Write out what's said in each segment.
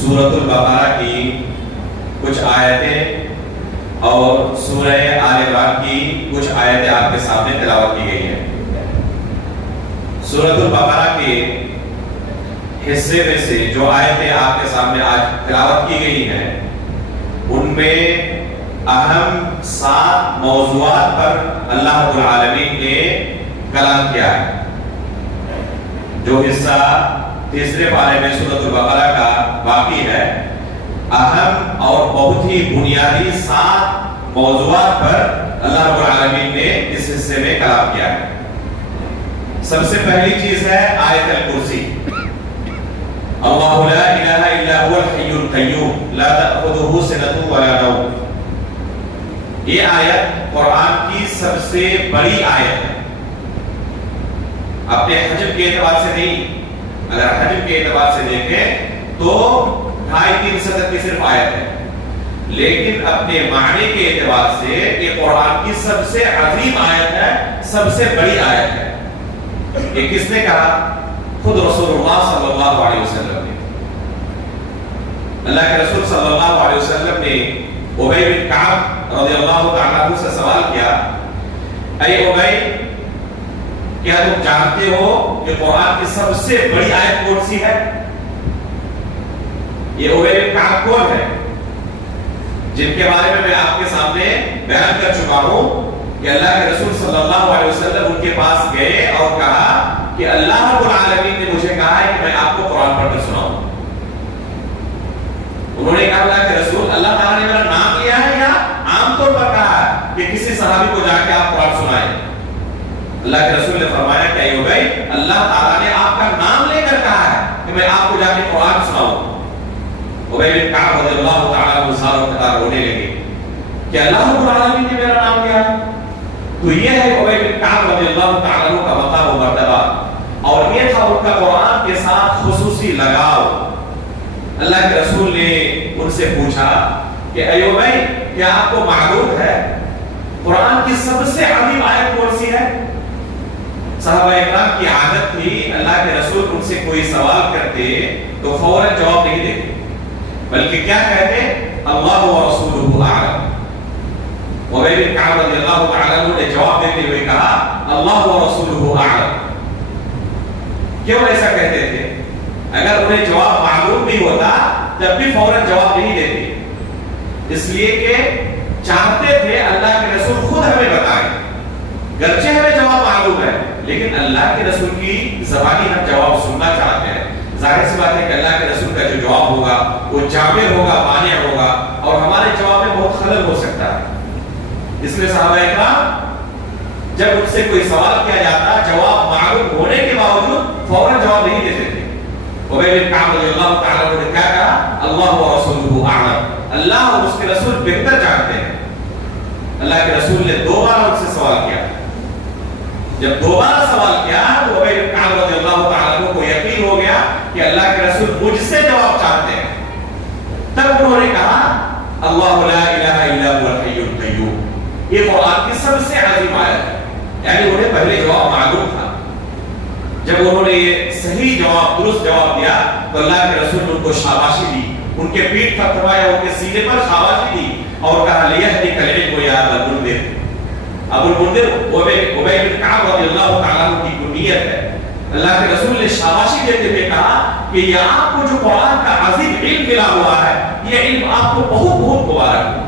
سورۃ البقرہ کی کچھ آیتیں اور سورہ آل عمران کی کچھ آیتیں آپ کے سامنے تلاوت کی گئی ہیں۔ سورۃ البقرہ کے حصے میں سے جو آیتیں آپ کے سامنے آج تلاوت کی گئی ہیں ان میں اہم 7 موضوعات پر اللہ رب العالمین نے کلام کیا ہے۔ جو حصہ تیسرے پارے میں سورۃ البقرہ کا باقی ہے، اہم اور بہت ہی بنیادی 7 موضوعات پر اللہ رب العالمین نے اس حصے میں کلام کیا ہے۔ سب سے پہلی چیز ہے آیت الکرسی۔ اللہ لا الہ الا هو الحی القیوم لا تأخذہ سنۃ ولا نوم۔ یہ آیت قرآن کی سب سے بڑی آیت ہے۔ اپنے حجم کے اعتبار سے نہیں، اگر حجم کے اعتبار سے دیکھیں تو 2.5-3 سطر کی صرف آیت ہے، لیکن اپنے معنی کے اعتبار سے یہ قرآن کی سب سے عظیم آیت ہے، سب سے بڑی آیت ہے۔ یہ کس نے کہا؟ خود رسول اللہ صلی اللہ علیہ وسلم نے۔ اللہ کے رسول صلی اللہ علیہ وسلم نے ابی بن کعب رضی اللہ تعالیٰ عنہ سے سوال کیا، اے ابی، کیا تم جانتے ہو کہ قرآن کی سب سے بڑی آیت کون سی ہے؟ یہ ابی بن کعب کون ہے؟ جن کے بارے میں آپ کے سامنے بیان کر چکا ہوں کہ اللہ کے رسول صلی اللہ علیہ وسلم ان کے پاس گئے اور کہا کہ اللہ رب العالمین نے مجھے کہا ہے کہ میں آپ کو قرآن پڑھ کر سناؤں۔ انہوں نے کہا اللہ کے رسول، اللہ تعالیٰ نے میرا نام لیا ہے یا عام طور پر کہا ہے کہ کسی صحابی کو جا کے آپ قرآن سنائیں؟ اللہ کے رسول نے فرمایا کہ اے ابی، اللہ تعالیٰ نے آپ کا نام لے کر کہا ہے کہ میں آپ کو جا کے قرآن سناؤں۔ ابی بن کعب رضی اللہ تعالیٰ عنہ ساروں قطار رونے لگے کہ اللہ رب العالمین نے میرا نام لیا ہے۔ تو یہ ہے ابی بن کعب رضی اللہ تعالیٰ عنہ کا مقام و مرتبہ، اور یہ تھا ان کا قرآن کے ساتھ خصوصی لگاؤ۔ اللہ کے رسول نے ان سے پوچھا کہ اے ابی، کیا آپ کو معلوم ہے قرآن کی سب سے عظیم آیت کون سی ہے؟ صحابہ اکرام کی عادت تھی اللہ کے رسول ان سے کوئی سوال کرتے تو فوراً جواب نہیں دیتے، بلکہ کیا کہتے؟ اللہ و رسولہ اعلم۔ ابی بن کعب رضی اللہ تعالیٰ عنہ نے جواب دیتے ہوئے کہا اللہ و رسولہ اعلم۔ کیوں ایسا کہتے تھے؟ اگر انہیں جواب معلوم بھی ہوتا تب بھی فوراً جواب نہیں دیتے، اس لیے کہ چاہتے تھے اللہ کے رسول خود ہمیں بتائیں۔ گرچہ ہمیں جواب معلوم ہے لیکن اللہ کے رسول کی زبانی ہم جواب سننا چاہتے ہیں۔ ظاہر سی بات ہے کہ اللہ کے رسول کا جو جواب ہوگا وہ جامع ہوگا، مانع ہوگا، اور ہمارے جواب میں بہت خلل ہو سکتا ہے۔ اس لیے صحابہ اکرام جب ان سے کوئی سوال کیا جاتا جواب معلوم ہونے کے باوجود فوراً جواب نہیں دیتے تھے۔ ابی بن کعب رضی اللہ تعالیٰ عنہ نے کیا کہا؟ اللہ و رسولہ اعلم، اللہ اور اس کے رسول بہتر جانتے ہیں۔ اللہ کے رسول نے 2 بار ان سے سوال کیا۔ جب 2 بار سوال کیا تو ابی بن کعب رضی اللہ تعالیٰ عنہ کو یقین ہو گیا کہ اللہ کے رسول مجھ سے جواب چاہتے ہیں۔ تب انہوں نے کہا اللہ لا الہ الا هو الحی القیوم۔ یہ قرآن کی سب سے عظیم آیت ہے، یعنی انہیں پہلے جواب معلوم تھا۔ جب انہوں نے یہ صحیح جواب، درست جواب دیا تو اللہ کے رسول نے ان کو شاباشی دی، ان کے پیٹھ تھپتھپایا، ان کے سینے پر شاباشی دی اور کہا لیہدک العلم یا ابا المنذر۔ ابو المنذر ابی بن کعب رضی اللہ تعالیٰ عنہ کی کنیت ہے۔ اللہ کے رسول نے شاباشی دیتے ہوئے کہا کہ یہ آپ کو جو قرآن کا عظیم علم ملا ہوا ہے، یہ علم آپ کو بہت بہت مبارک ہو۔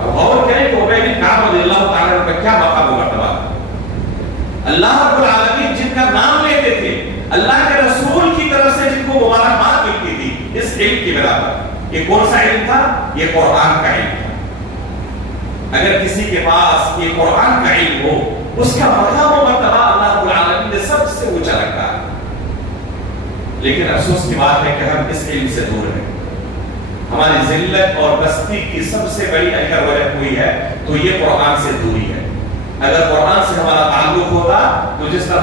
اب غور کریں کہ ابی بن کعب رضی اللہ تعالیٰ عنہ کا کیا مقام و مرتبہ ہے۔ اللہ رب العالمین جن کا نام لیتے تھے، اللہ کے رسول کی طرف سے جن کو مبارکباد ملتی تھی اس علم کی بنا پر۔ یہ کون سا علم تھا؟ یہ قرآن کا علم تھا۔ اگر کسی کے پاس یہ قرآن کا علم ہو اس کا مقام و مرتبہ اللہ رب العالمین نے سب سے اونچا رکھا ہے۔ لیکن افسوس کی بات ہے کہ ہم اس علم سے دور ہیں۔ ہماری ذلت اور پستی کی سب سے بڑی اگر وجہ ہوئی ہے تو یہ قرآن سے دوری ہے۔ اگر قرآن سے ہمارا تعلق ہوتا تو جس طرح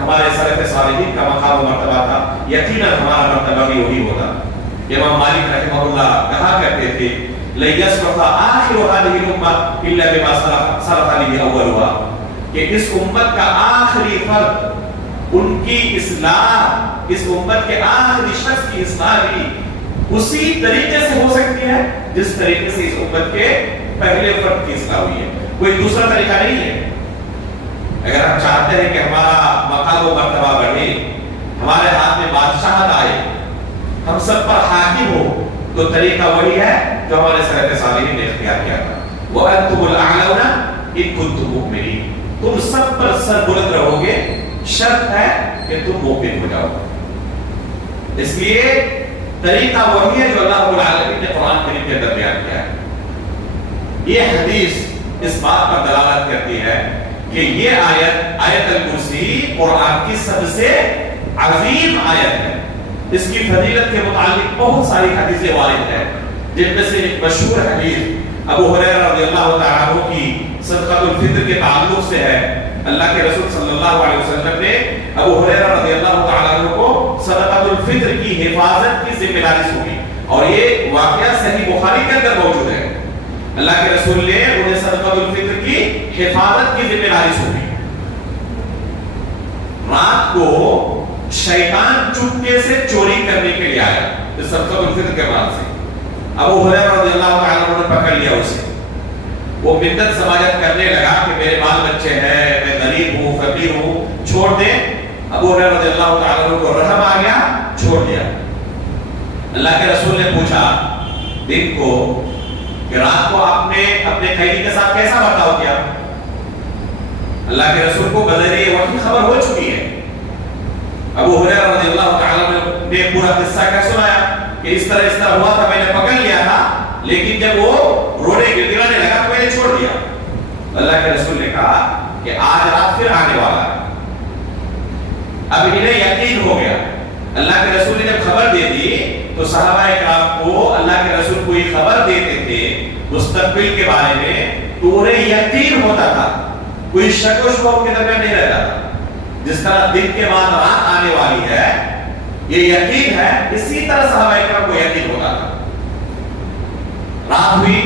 ہمارے سلف صالحین کا مقام و مرتبہ تھا، یقیناً ہمارا مرتبہ بھی وہی ہوتا۔ امام مالک رحمہ اللہ کہا کرتے تھے لَيَسْرَفَ آخِرُ هَذِهِ الْأُمَّةِ إِلَّا بِمَا سَلَفَ لِهِ أَوَّلُهَا، کہ اس امت کا آخری فرد ان کی اصلاح اس امت کے آخری شخص کی اصلاح بھی اسی طریقے سے ہو سکتی ہے جس طریقے سے اس امت کے پہلے فرد کی اصلاح ہوئی ہے، کوئی دوسرا طریقہ نہیں ہے۔ اگر ہم چاہتے ہیں کہ ہمارا مقام و مرتبہ بڑھے، ہمارے ہاتھ میں بادشاہت آئے، ہم سب پر حاکم ہو، تو طریقہ وہی ہے جو ہمارے سلف صالحین نے اختیار کیا تھا، وَأَنْتُمُ الْأَعْلَوْنَ إِن كُنتُم مُؤْمِنِينَ، تم سب پر سر بلند رہو گے، شرط ہے کہ تم مومن ہو جاؤ۔ اس لیے طریقہ وہی ہے جو اللہ رب العالمین نے قرآن کریم کے اندر بیان کیا ہے۔ یہ حدیث اس بات پر دلالت کرتی ہے کہ یہ آیت الکرسی قرآن کی سب سے عظیم آیت ہے۔ اس کی فضیلت کے متعلق بہت ساری حدیثیں وارد ہیں، جن میں سے ایک مشہور حدیث ابو ہریرہ رضی اللہ تعالیٰ عنہ کی صدقۃ الفطر کے تعلق سے ہے۔ اللہ کے رسول صلی اللہ علیہ وسلم نے ابو ہریرہ رضی اللہ تعالیٰ عنہ کو صدقۃ الفطر کی حفاظت کی ذمہ داری سونپی، اور یہ واقعہ صحیح بخاری کے اندر موجود ہے۔ اللہ کے رسول نے انہیں صدقۃ الفطر کی حفاظت کی ذمہ داری سونپی۔ رات کو شیطان چپکے سے چوری کرنے کے لیے آیا اس صدقۃ الفطر کے بعد سے، ابو ہریرہ رضی اللہ تعالیٰ عنہ نے پکڑ لیا اسے، وہ منت سماجت کرنے لگا کہ میرے بال بچے ہیں، میں غریب ہوں، فقیر ہوں، چھوڑ دیں۔ ابو ہریرہ رضی اللہ تعالیٰ عنہ کو رحم آ گیا، چھوڑ دیا۔ اللہ کے رسول نے پوچھا دن کو کہ رات کو آپ نے اپنے قیدی کے ساتھ کیسا برتاؤ کیا؟ اللہ کے رسول کو بظاہر وحی خبر ہو چکی ہے۔ ابو ہریرہ رضی اللہ تعالیٰ عنہ نے پورا قصہ کیا سنایا کہ اس طرح ہوا تھا، میں نے پکڑ لیا تھا، لیکن جب وہ رونے گڑگڑانے لگا تو میں نے چھوڑ دیا۔ اللہ کے رسول نے کہا کہ آج رات پھر آنے والا ہے۔ اب انہیں یقین ہو گیا۔ اللہ کے رسول نے جب خبر دے دی تو صحابہ کرام کو اللہ کے رسول کوئی خبر دیتے تھے مستقبل کے بارے میں تو انہیں یقین ہوتا تھا، کوئی شک و شبہ کے درمیان نہیں رہتا تھا۔ جس طرح دن کے بعد رات آنے والی ہے یہ یقین ہے، اسی طرح صحابہ کرام کو یقین ہوتا تھا۔ رات ہوئی،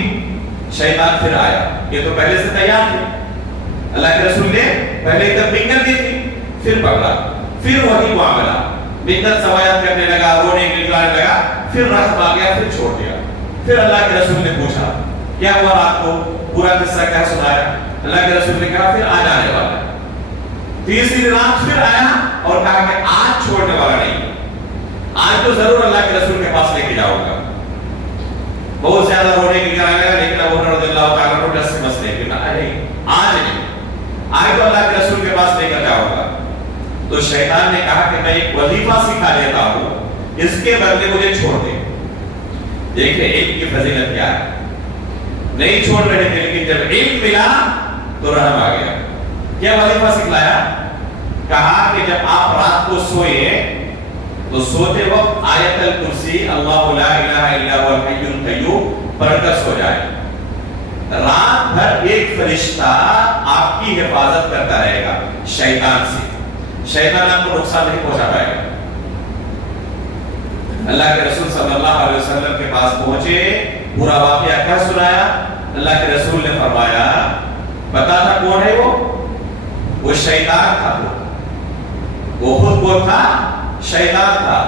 شیطان پھر آیا، یہ تو پہلے سے تیار تھے، اللہ کے رسول نے پہلے تنبیہ کر دی تھی، پھر پکڑا، پھر وہی معاملہ، منت سماجت کرنے لگا، رونے گڑگڑانے لگا، پھر رحم آ گیا، پھر چھوڑ دیا۔ پھر اللہ کے رسول نے پوچھا کیا ہوا رات کو، پورا قصہ کیا سنایا؟ اللہ کے رسول نے کہا پھر آج آنے والا ہے۔ تیسری رات پھر آیا اور کہا کہ آج چھوڑنے والا نہیں، آج تو ضرور اللہ کے رسول کے پاس لے کے جاؤں گا۔ بہت زیادہ رونے کی گرانے لگا، لیکن ابو ہریرہ رضی اللہ تعالیٰ عنہ ڈر سے مسئلے کہ آج نہیں، آج تو اللہ کے رسول کے پاس لے کر جاؤں گا۔ تو شیطان نے کہا کہ میں ایک وظیفہ سکھا دیتا ہوں، اس کے بدلے مجھے چھوڑ دے۔ دیکھیں علم کی فضیلت کیا ہے، نہیں چھوڑ رہے تھے لیکن جب علم ملا تو رحم آ گیا۔ کیا وظیفہ سکھلایا؟ کہا کہ جب آپ رات کو سوئے تو سوتے وقت آیت الکرسی اللہ لا الہ الا هو الحی القیوم پڑھ کر سو جائے۔ رات بھر ایک فرشتہ آپ کی حفاظت کرتا رہے گا شیطان سے، شیطان آپ کو نقصان نہیں پہنچا پائے گا۔ اللہ کے رسول صلی اللہ علیہ وسلم کے پاس پہنچے، پورا واقعہ کیا سنایا؟ اللہ کے رسول نے فرمایا پتا تھا کون ہے وہ شیطان تھا، وہ خود وہ تھا، شیطان تھا۔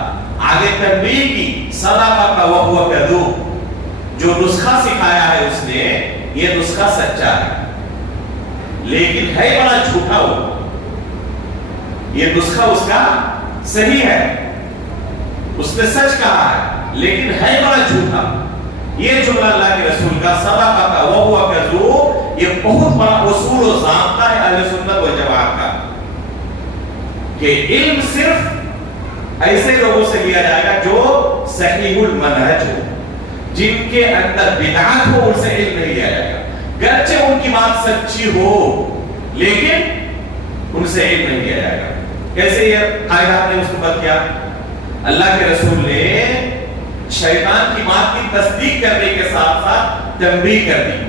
آگے تنبیہ کی صدقہ وہو کذوب، جو نسخہ سکھایا ہے اس نے یہ نسخہ سچا ہے لیکن ہے بڑا جھوٹا، ہو یہ نسخہ اس کا صحیح ہے، اس نے سچ کہا ہے لیکن ہے بڑا جھوٹا۔ یہ جملہ اللہ کے رسول کا صدقہ وہو کذوب، یہ بہت بڑا اصول و ضابطہ ہے اہل سنت والجماعت کا کہ علم صرف ایسے لوگوں سے لیا جائے گا جو صحیح المنہج ہو، جن کے اندر بدعات ہو، ان سے علم نہیں لیا جائے گا، گرچہ ان کی بات سچی ہو لیکن ان سے علم نہیں لیا جائے گا۔ کیسے یہ قاعدہ نے اس کو بات کیا؟ اللہ کے رسول نے شیطان کی بات کی تصدیق کرنے کے ساتھ ساتھ تنبیہ کر دی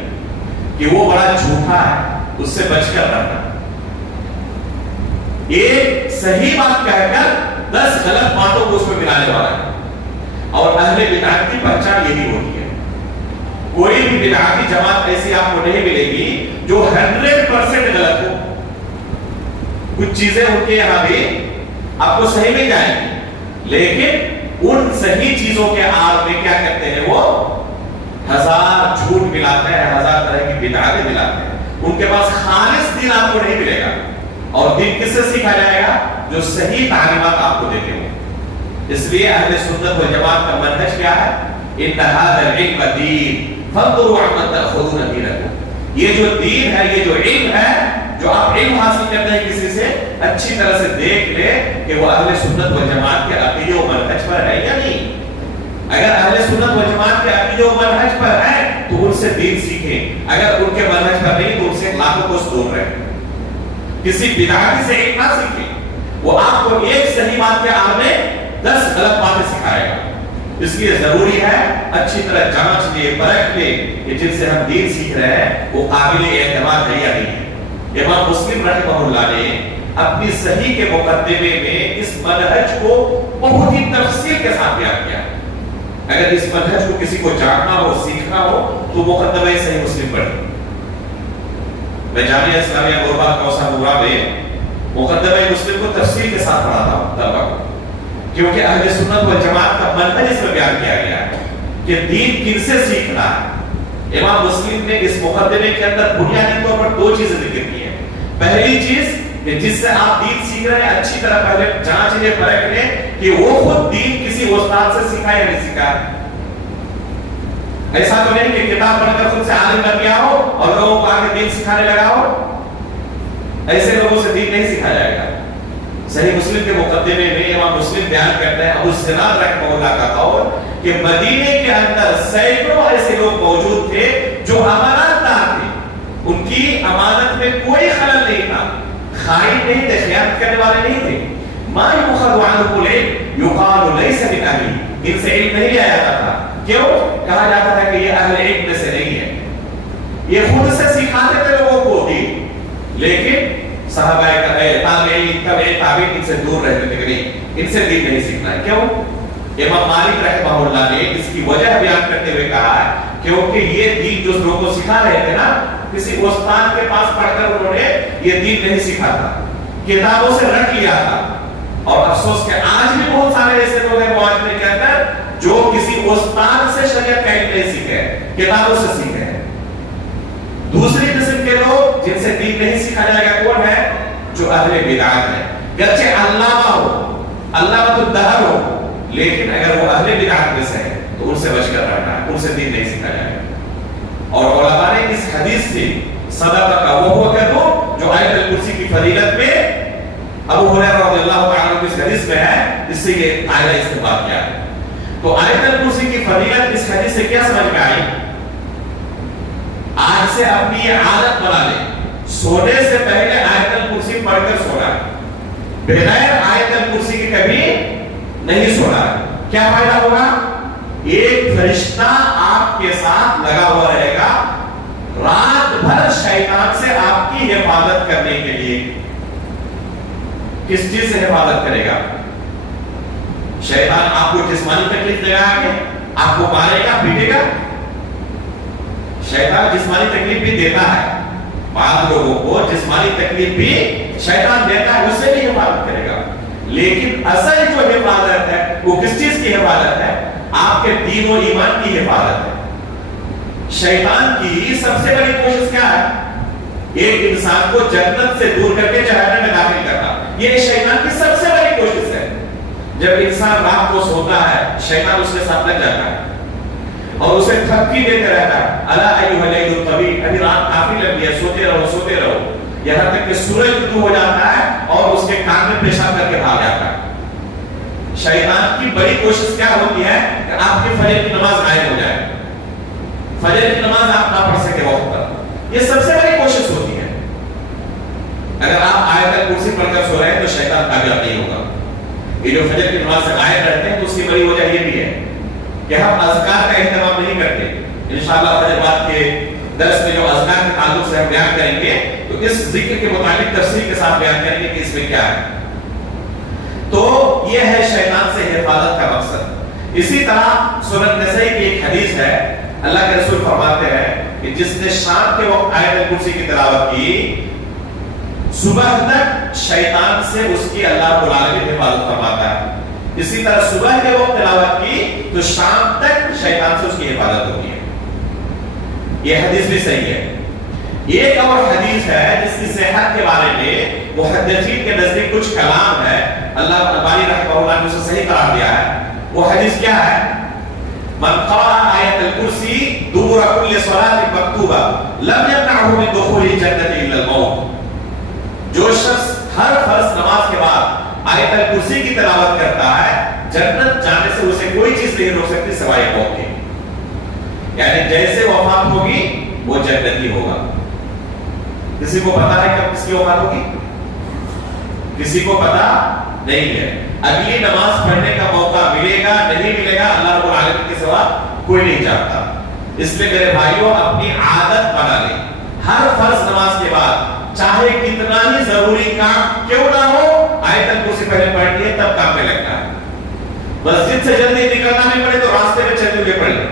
کہ وہ بڑا جھوٹا ہے، اس سے بچ کر رہنا۔ ایک صحیح بات کہہ کر 10 غلط باتوں کو اس میں ملانے والا ہے، اور اہل بدعت کی پہچان یہی ہوتی ہے۔ کوئی بھی بدعتی جماعت ایسی آپ کو نہیں ملے گی جو 100% غلط ہو۔ کچھ چیزیں ان کے یہاں بھی آپ کو صحیح مل جائیں گی لیکن ان صحیح چیزوں کے آڑ میں کیا کرتے ہیں وہ ہزار جھوٹ ملاتے ہیں, ہزار طرح کی بدعتیں ملاتے ہیں. ان کے پاس خالص دین آپ کو نہیں ملے گا. اور دین کس سے سیکھا جائے گا؟ جو صحیح تعلیمات آپ کو دیتے ہوں. اس لیے اہل سنت والجماعت کا منہج کیا ہے؟ ان هذا العلم دین فانظروا عما تاخذون دینکم. یہ جو دین ہے, یہ جو علم ہے, جو آپ علم حاصل کرتے ہیں کسی سے, اچھی طرح سے دیکھ لے کہ وہ اہل سنت والجماعت کے عقیدے و منہج پر ہے یا نہیں. اگر اہل سنت والجماعت کے عقیدے و منہج پر ہے تو ان سے دین سیکھیں, اگر ان کے منہج پر نہیں تو ان سے لاکھوں کو دور رہیں. کسی بدعتی سے علم نہ سیکھیں, وہ آپ کو ایک صحیح بات کے آڑ میں 10 غلط باتیں سکھائے گا. اس لیے ضروری ہے اچھی طرح جانچ لے, پرکھ لے کہ جن سے ہم دین سیکھ رہے ہیں وہ قابل اعتماد ہے یا نہیں. امام مسلم رحمہ اللہ نے اپنی صحیح کے مقدمے میں اس منہج کو بہت ہی تفصیل کے ساتھ بیان کیا. اگر اس منہج کو کسی کو جاننا ہو, سیکھنا ہو تو مقدمہ صحیح مسلم پڑھیں. میں جامعہ اسلامیہ غربات کوثر نورہ میں مقدمہ مسلم کو تفصیل کے ساتھ پڑھاتا ہوں طلبہ کو, کیونکہ اہل سنت والجماعت کا منہج اس میں بیان کیا گیا ہے کہ دین کن سے سیکھنا ہے. امام مسلم نے اس مقدمے کے اندر بنیادی طور پر 2 چیزیں ذکر کی ہیں. پہلی چیز کہ جس سے آپ دین سیکھ رہے ہیں اچھی طرح پہلے جانچ لیں, پرکھ لیں کہ وہ خود دین کسی استاد سے سیکھا یا نہیں سیکھا. ایسا تو نہیں کہ کتاب پڑھ کر خود سے عالم بن گیا ہو اور لوگوں کو آگے دین سکھانے لگا ہو. ایسے لوگوں سے دین نہیں سیکھا جائے گا. صحیح مسلم کے مقدمے میں امام مسلم بیان کرتے ہیں, ابو الزناد رحمہ اللہ کا قول کہ مدینے کے اندر سینکڑوں ایسے لوگ موجود تھے جو امانت دار تھے, ان کی امانت میں کوئی خلل نہیں تھا, خائن نہیں تھے, خیانت کرنے والے نہیں تھے. ما یؤخذ عنہ العلم یقال لیس من اہلہ, ان سے علم نہیں لیا جاتا تھا. کیوں؟ کہا جاتا تھا کہ یہ اہل علم میں سے نہیں ہے, یہ خود سے سکھاتے تھے لوگوں کو دین, لیکن صحابہ تابعین تابعین ان سے دور رہتے تھے کہ نہیں ان سے دین نہیں سیکھنا ہے. کیوں؟ امام مالک رحمہ اللہ نے اس کی وجہ بیان کرتے ہوئے کہا ہے کیونکہ یہ دین جو لوگوں کو سکھا رہے تھے نا, کسی استاد کے پاس پڑھ کر انہوں نے یہ دین نہیں سیکھا تھا, کتابوں سے رٹ لیا تھا. اور افسوس کہ آج بھی بہت سارے ایسے لوگ ہیں معاشرے کے اندر جو کسی استاد سے شریعت کا علم نہیں سیکھے, کتابوں سے سیکھے ہیں. دوسری قسم کے لوگ جن سے دین نہیں سیکھا جائے گا کون ہے؟ جو اہل بدعت ہے, گرچہ علامہ ہو, علامہ الدہر ہو, لیکن اگر وہ اہل بدعت میں سے ہے تو ان سے بچ کر رہنا ہے, ان سے دین نہیں سیکھا جائے گا. اور علماء نے اس حدیث سے صدق کا وہ کہو جو آیت الکرسی کی فضیلت میں ابو ہریرہ رضی اللہ تعالی عنہ کی حدیث میں ہے, اس سے یہ قاعدہ استنباط کیا ہے. تو آیت الکرسی کی فضیلت اس حدیث سے کیا سمجھ میں آئی؟ آج سے اپنی عادت بنا لیں, سونے سے پہلے آیت الکرسی پڑھ کر سونا ہے, بغیر آیت الکرسی کے کبھی نہیں سونا ہے. کیا فائدہ ہوگا؟ ایک فرشتہ آپ کے ساتھ لگا ہوا رہے گا رات بھر شیطان سے آپ کی حفاظت کرنے کے لیے. کس چیز سے حفاظت کرے گا؟ شیطان آپ کو جسمانی تکلیف دے گا, آپ کو مارے گا, پیٹے گا. شیطان جسمانی تکلیف بھی دیتا ہے, بعض لوگوں کو جسمانی تکلیف بھی شیطان دیتا ہے, اس سے بھی حفاظت کرے گا. لیکن اصل جو حفاظت ہے وہ کس چیز کی حفاظت ہے؟ آپ کے دین و ایمان کی حفاظت ہے. شیطان کی سب سے بڑی کوشش کیا ہے؟ ایک انسان کو جنت سے دور کر کے جہنم میں داخل کرنا. یہ شیطان کی سب سے بڑی کوشش ہے. جب انسان رات کو سوتا ہے شیطان اس کے ساتھ لگ جاتا ہے اور اسے تھپکی دیتے رہتا ہے, الا ایھا اللیل الطویل, ابھی رات کافی لمبی ہے, سوتے رہو سوتے رہو, یہاں تک کہ سورج طلوع ہو جاتا ہے اور اس کے کان میں پیشاب کر کے بھاگ جاتا ہے. شیطان کی بڑی کوشش کیا ہوتی ہے کہ آپ کی فجر کی نماز غائب ہو جائے, فجر کی نماز آپ نہ پڑھ سکے وقت پر. یہ سب سے بڑی کوشش ہوتی ہے. اگر آپ آیت الکرسی پڑھ کر سو رہے ہیں تو شیطان کامیاب نہیں ہوگا. یہ جو فجر کی نماز سے غائب رہتے ہیں تو اس کی بڑی وجہ یہ بھی ہے کہ ہم اذکار کا اہتمام نہیں کرتے. انشاءاللہ فجر بعد کے درس میں جو اذکار کے تعلق سے ہم بیان کریں گے تو اس ذکر کے متعلق تفصیل کے ساتھ بیان کریں گے کہ اس میں کیا ہے. تو یہ ہے شیطان سے حفاظت کا مقصد. اسی طرح سنن نسائی کی ایک حدیث ہے, اللہ کے رسول فرماتے ہیں کہ جس نے شام کے وقت آیت الکرسی کی تلاوت کی صبح تک شیطان سے اس کی اللہ رب العالمین حفاظت فرماتا ہے. اسی طرح صبح کے وقت تلاوت کی تو شام تک شیطان سے اس کی حفاظت ہوتی ہے. یہ حدیث بھی صحیح ہے. ایک اور حدیث ہے جس کی صحت کے بارے میں محدثین کے نزدیک کچھ کلام ہے, اللہ البانی رحمہ اللہ نے اسے صحیح قرار دیا ہے. وہ حدیث کیا ہے؟ من قرأ آیت الکرسی دبر کل صلاۃ مکتوبہ لم یمنعہ من دخول الجنۃ الا الموت. جو شخص ہر فرض نماز کے بعد آیت الکرسی کی تلاوت کرتا ہے, جنت جانے سے اسے کوئی چیز نہیں روک سکتی سوائے موت کے. یعنی جیسے وفات ہوگی وہ جنتی ہوگا. کسی کو پتا ہے کب کس کی وفات ہوگی؟ کسی کو پتا نہیں ہے. اگلی نماز پڑھنے کا موقع ملے گا نہیں ملے گا اللہ رب العالمین کے سوا کوئی نہیں جانتا. اس لیے میرے بھائیوں اپنی عادت بنا لیں, ہر فرض نماز کے بعد چاہے کتنا ہی ضروری کام کیوں نہ ہو آیت الکرسی پہلے پڑھ لیے تب کام میں لگنا ہے. مسجد سے جلدی نکلنا نہیں پڑے تو راستے میں چلتے ہوئے پڑھ لیں,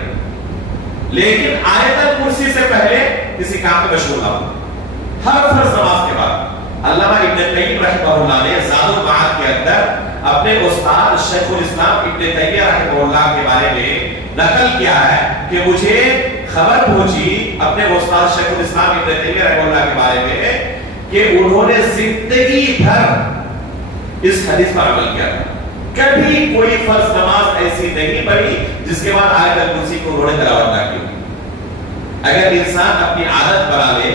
لیکن آیت الکرسی سے پہلے کسی کام میں مشغول نہ ہو ہر فرض نماز کے بعد. علامہ ابن قیم رحمہ اللہ نے زاد المعاد کے اندر اپنے استاد شیخ الاسلام ابن تیمیہ رحمہ اللہ کے بارے میں نقل کیا ہے کہ مجھے خبر پہنچی اپنے استاد شیخ الاسلام ابن تیمیہ رحمہ اللہ کے بارے میں کہ انہوں نے زندگی بھر اس حدیث پر عمل کیا تھا. کبھی کوئی فرض نماز ایسی نہیں پڑھی جس کے بعد آیت الکرسی کو انہوں نے تلاوت نہ کی. اگر انسان اپنی عادت بنا لے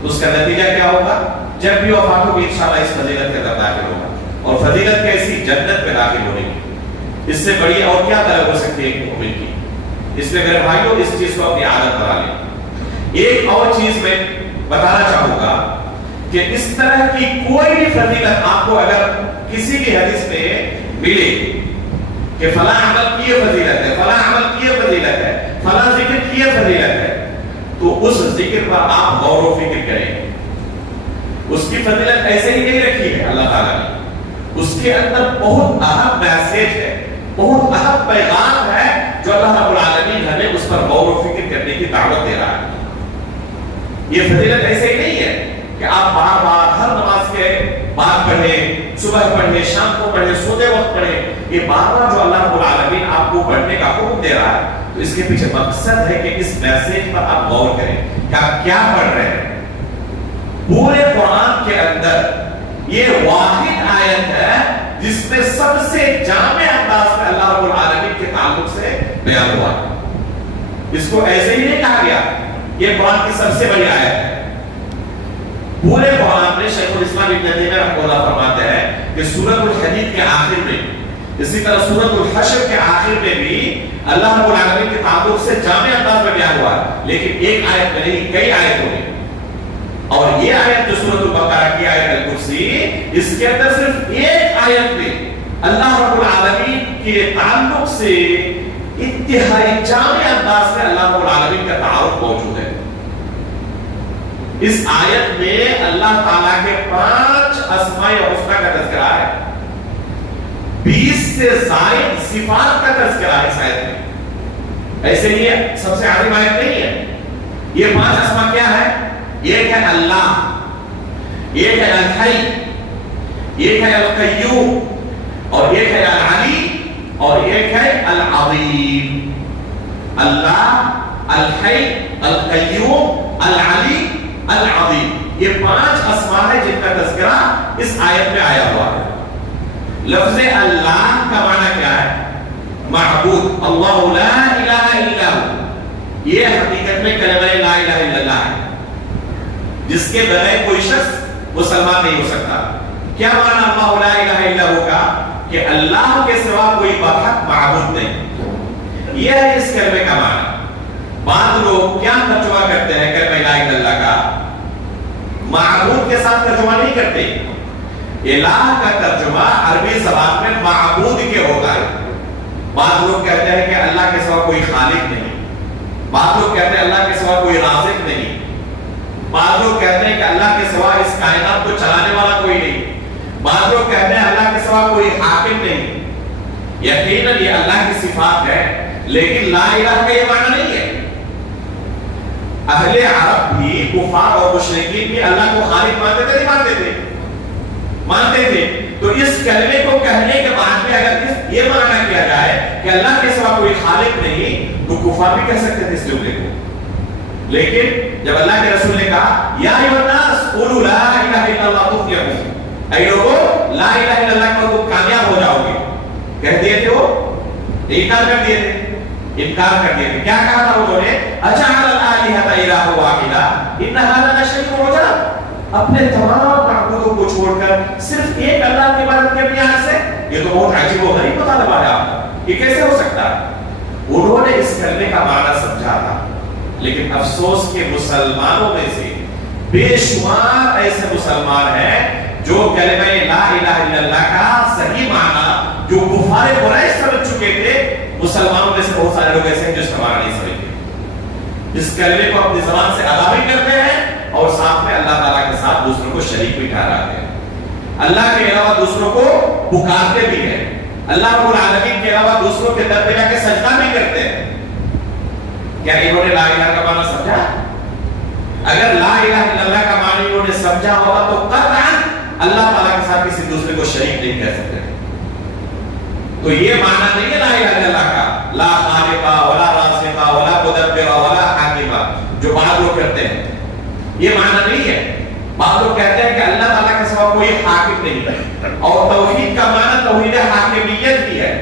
تو اس کا نتیجہ کیا ہوگا؟ جب بھی وفات ہوگی انشاءاللہ اس فضیلت کے اندر داخل ہوگا. اور فضیلت کیسی؟ جنت میں داخل ہونے کی. اس سے بڑی اور کیا طلب ہو سکتی ہے ایک مومن کی؟ اس لیے میرے بھائیوں اس چیز کو اپنی عادت بنا لیں. ایک اور چیز میں بتانا چاہوں گا کہ اس طرح کی کوئی بھی فضیلت آپ کو اگر کسی بھی حدیث میں ملے کہ فلاں عمل کیے فضیلت ہے, فلاں عمل کیے فضیلت ہے, فلاں ذکر کیے فضیلت ہے, تو اس ذکر پر آپ غور و فکر کریں. اس کی فضیلت ایسے ہی نہیں رکھی ہے اللہ تعالیٰ نے, اس کے اندر بہت اہم میسج ہے, بہت اہم پیغام ہے جو اللہ رب العالمین ہمیں اس پر غور و فکر کرنے کی دعوت دے رہا ہے. یہ فضیلت ایسے ہی نہیں ہے کہ آپ بار بار ہر نماز کے بعد پڑھیں, صبح پڑھیں, شام کو پڑھیں, سوتے وقت پڑھیں. یہ بار بار جو اللہ رب العالمین آپ کو پڑھنے کا حکم دے رہا ہے تو اس کے پیچھے مقصد ہے کہ اس میسج پر آپ غور کریں کہ آپ کیا پڑھ رہے ہیں. پورے قرآن کے اندر یہ واحد آیت ہے جس میں سب سے جامع انداز میں اللہ رب العالمین کے تعلق سے بیان ہوا. اس کو ایسے ہی نہیں کہا گیا یہ قرآن کی سب سے بڑی آیت ہے. پورے قرآن میں شیخ الاسلام ابن تیمیہ رحمہ اللہ فرماتے ہیں کہ سورۃ الحدید کے آخر میں, اسی طرح سورۃ الحشر کے آخر میں بھی اللہ رب العالمین کے تعلق سے جامع انداز میں بیان ہوا, لیکن ایک آیت میں نہیں کئی آیتوں میں. اور یہ آیت جو سورۃ البقرہ کی آیت الکرسی, اس کے اندر صرف ایک آیت میں اللہ رب العالمین کے تعلق سے انتہائی جامع انداز میں اللہ رب العالمین کا تعارف موجود ہے. اس آیت میں اللہ تعالیٰ کے 5 اسماء الحسنی کا تذکرہ ہے, 20 سے زائد صفات کا تذکرہ ہے اس آیت میں. ایسے یہ سب سے عظیم آیت نہیں ہے. یہ 5 اسماء کیا ہے؟ ایک ہے اللہ, ایک ہے الحی, ایک ہے القیوم, اور ایک ہے العلی, اور ایک ہے العظیم. اللہ, الحی, القیوم, العلی, العظیم, یہ 5 اسماء ہیں جن کا تذکرہ اس آیت میں آیا ہوا ہے. لفظ اللہ کا معنی کیا ہے؟ معبود. اللہ لا الہ الا ہو, یہ حقیقت میں کلمہ لا الہ الا اللہ ہے جس کے بغیر کوئی شخص مسلمان نہیں ہو سکتا. کیا معنی اللہ لا الہ الا ہو کا؟ کہ اللہ کے سوا کوئی برحق معبود نہیں. یہ ہے اس کلمے کا معنی. بعض لوگ کیا ترجمہ کرتے ہیں کلمہ لا الہ الا اللہ کا؟ معبود کے ساتھ ترجمہ نہیں کرتے. الہ کا ترجمہ عربی زبان میں معبود کے ہوتا ہے. بعض لوگ کہتے ہیں کہ اللہ کے سوا کوئی خالق نہیں, بعض لوگ کہتے ہیں اللہ کے سوا کوئی رازق نہیں, بعض لوگ کہتے ہیں کہ اللہ کے سوا اس کائنات کو چلانے والا کوئی نہیں, بعض لوگ کہتے ہیں اللہ کے سوا کوئی حاکم نہیں. یقیناً یہ اللہ کی صفات ہے, لیکن لا الہ کا یہ معنی نہیں ہے. اہل عرب بھی, کفار اور مشرکین بھی اللہ کو خالق مانتے تھے نہیں مانتے تھے؟ مانتے تھے. تو اس کلمے کو کہنے کے بعد میں اگر یہ معنی کیا جائے کہ اللہ کے سوا کوئی خالق نہیں تو کفار بھی کہہ سکتے تھے اس جملے کو. لیکن جب اللہ کے رسول نے کہا یا ایھا الناس قولوا لا الہ الا اللہ تفلحوا، اے لوگوں لا الہ الا اللہ کو تم کامیاب ہو جاؤ گے، کہہ دیے تھے وہ انکار کر دیے تھے، انکار کر دیے تھے. کیا کہا تھا انہوں نے؟ اجعل الالہۃ الہ واحدہ ان ھذا لشیء عجاب، اپنے تمام معبودوں کو چھوڑ کر صرف ایک اللہ کی عبادت کرنے سے، یہ تو بہت عجیب و غریب مطالبہ ہے آپ کا، یہ کیسے ہو سکتا ہے؟ انہوں نے اس کلمے کا معنی سمجھا تھا، لیکن افسوس کے مسلمانوں میں سے بے شمار ایسے مسلمان ہیں جو کلمہ لا الہ الا اللہ کا صحیح معنی جو کفار قریش سمجھ چکے تھے، مسلمانوں میں سے بہت سارے لوگ ایسے ہیں جو اس کا معنی نہیں سمجھتے، اس کلمے کو اپنی زبان سے ادا بھی کرتے ہیں اور ساتھ میں اللہ تعالیٰ کے ساتھ دوسروں کو شریک بھی ٹھہراتے ہیں، اللہ کے علاوہ دوسروں کو پکارتے بھی ہیں، اللہ رب العالمین کے علاوہ دوسروں کے در پہ جا کے سجدہ بھی کرتے ہیں. کیا انہوں نے لا الہ کا معنی سمجھا؟ اگر لا الہ الا اللہ کا معنی انہوں نے سمجھا ہوگا تو قطعاً اللہ تعالیٰ کے ساتھ کسی دوسرے کو شریک نہیں کہہ سکتے. تو یہ معنی نہیں ہے لا الہ الا اللہ کا، لا خالق ولا رازق ولا مدبر ولا حاکم جو بعض لوگ کرتے ہیں، یہ معنی نہیں ہے. بعض لوگ کہتے ہیں کہ اللہ تعالیٰ کے سوا کوئی حاکم نہیں ہے، اور توحید کا معنی توحید حاکمیت بھی ہے.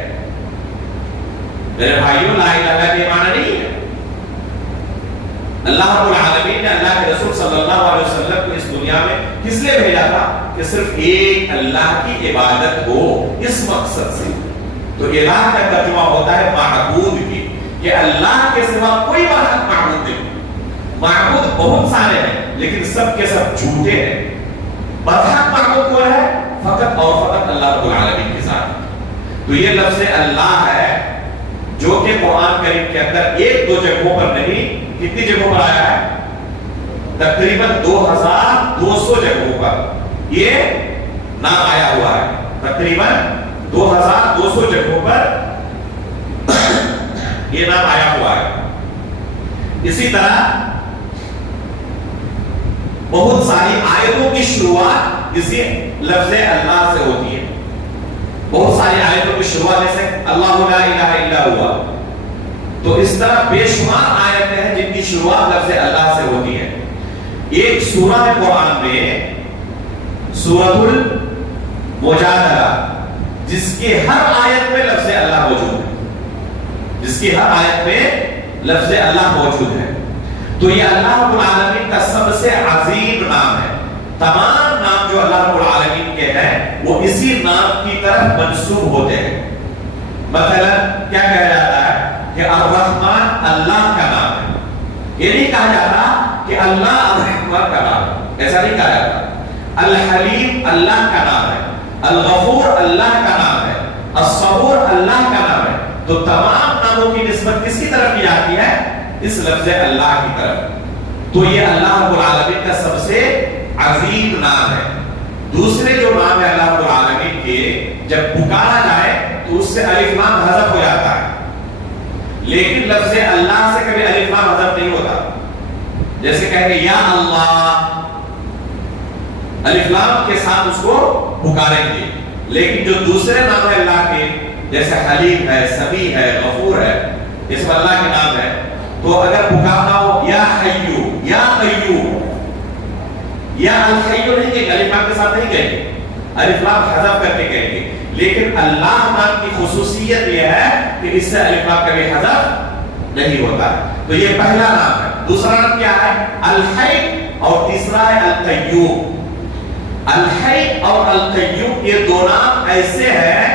میرے بھائیوں لا الہ الا اللہ کے معنی نہیں ہے. اللہ رب العالمین نے اللہ کے رسول صلی اللہ علیہ وسلم کو اس دنیا میں کس لیے بھیجا تھا؟ کہ صرف ایک اللہ کی عبادت ہو، اس مقصد سے. تو الہ کا ترجمہ ہوتا ہے معبود کی، کہ اللہ کے سوا کوئی برحق معبود نہیں. معبود بہت سارے ہیں لیکن سب کے سب جھوٹے ہیں. برحق معبود کون ہے؟ فقط اور فقط اللہ رب العالمین کے ساتھ. تو یہ لفظ اللہ ہے جو کہ قرآن کریم کے اندر ایک دو جگہوں پر نہیں، کتنی جگہوں پر آیا ہے؟ تقریباً 2200 جگہوں پر یہ نام آیا ہوا ہے. تقریباً 2200 جگہوں پر یہ نام آیا ہوا ہے. اسی طرح بہت ساری آیتوں کی شروعات اسی لفظ اللہ سے ہوتی ہے. بہت ساری آیتوں کی شروعات جیسے اللہ لا الہ الا ہوا، تو اس طرح بے شمار آیتیں ہیں جن کی شروعات لفظ اللہ سے ہوتی ہے. ایک سورہ ہے قرآن میں سورۃ المجادلہ، جس کی ہر آیت میں لفظ اللہ موجود ہے، جس کی ہر آیت میں لفظ اللہ موجود ہے. تو یہ اللہ رب العالمین کا سب سے عظیم نام ہے. تمام نام جو اللہ رب العالمین کے ہیں وہ اسی نام کی طرف منسوب ہوتے ہیں. مثلا کیا کہا جاتا ہے کہ الرحمن اللہ کا نام ہے، یہ نہیں کہا جاتا کہ اللہ الرحمن کا نام ہے، ایسا نہیں کہا جاتا. الحلیم اللہ کا نام ہے، الغفور اللہ کا نام ہے، الصبور اللہ کا نام ہے. تو تمام ناموں کی نسبت کس کی طرف کی جاتی ہے؟ اس لفظ اللہ کی طرف. تو یہ اللہ رب العالمین کا سب سے عظیم نام ہے. دوسرے جو نام ہے اللہ رب العالمین کے، جب پکارا جائے تو اس سے الف لام حذف ہو جاتا ہے، لیکن لفظ اللہ سے کبھی الف لام حذف نہیں ہوتا. جیسے کہیں گے یا اللہ، الف لام کے ساتھ اس کو پکاریں گے. لیکن جو دوسرے نام ہے اللہ کے، جیسے حلیم ہے، سمیع ہے، غفور ہے، یہ سب اللہ کے نام ہے. تو اگر پکارنا ہو یا حیو یا قیوم، یا الحیو نہیں کہیں گے، الف لام کے ساتھ نہیں کہیں گے، الف لام حذف کر کے کہیں گے. لیکن اللہ نام کی خصوصیت یہ ہے کہ اس سے الف لام کبھی حذف نہیں ہوتا. تو یہ پہلا نام ہے. دوسرا نام کیا ہے؟ الحی، اور تیسرا ہے القیوم. الحی اور القیوم یہ دو نام ایسے ہیں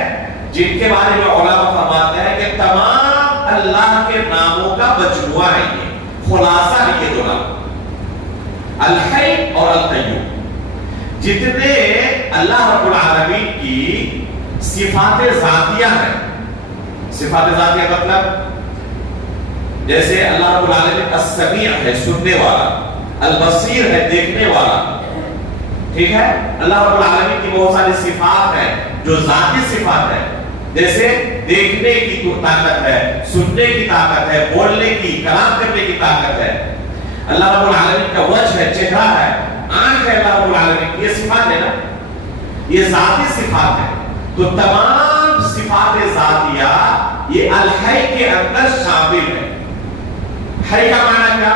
جن کے بارے میں علماء فرماتے ہیں کہ تمام اللہ کے ناموں کا مجموعہ ہے، یہ خلاصہ ہے یہ دو نام، الحی اور القیوم. جتنے اللہ رب العالمین کی صفات ذاتیہ ہیں، صفات ذاتیہ مطلب جیسے اللہ رب العالمین السمیع ہے، سننے والا، البصیر ہے، دیکھنے والا. ٹھیک ہے، اللہ رب العالمین کی بہت ساری صفات ہیں جو ذاتی صفات ہیں، جیسے دیکھنے کی طاقت ہے، سننے کی طاقت ہے، بولنے کی، کلام کرنے کی طاقت ہے. اللہ رب العالمین کا وجہ ہے، چہرہ ہے، آنکھ ہے اللہ رب العالمین کی، یہ صفات ہے نا. یہ ذاتی صفات ہے. تو تمام صفات ذاتیہ یہ الحی کے اندر شامل ہے. حی کا معنی کیا؟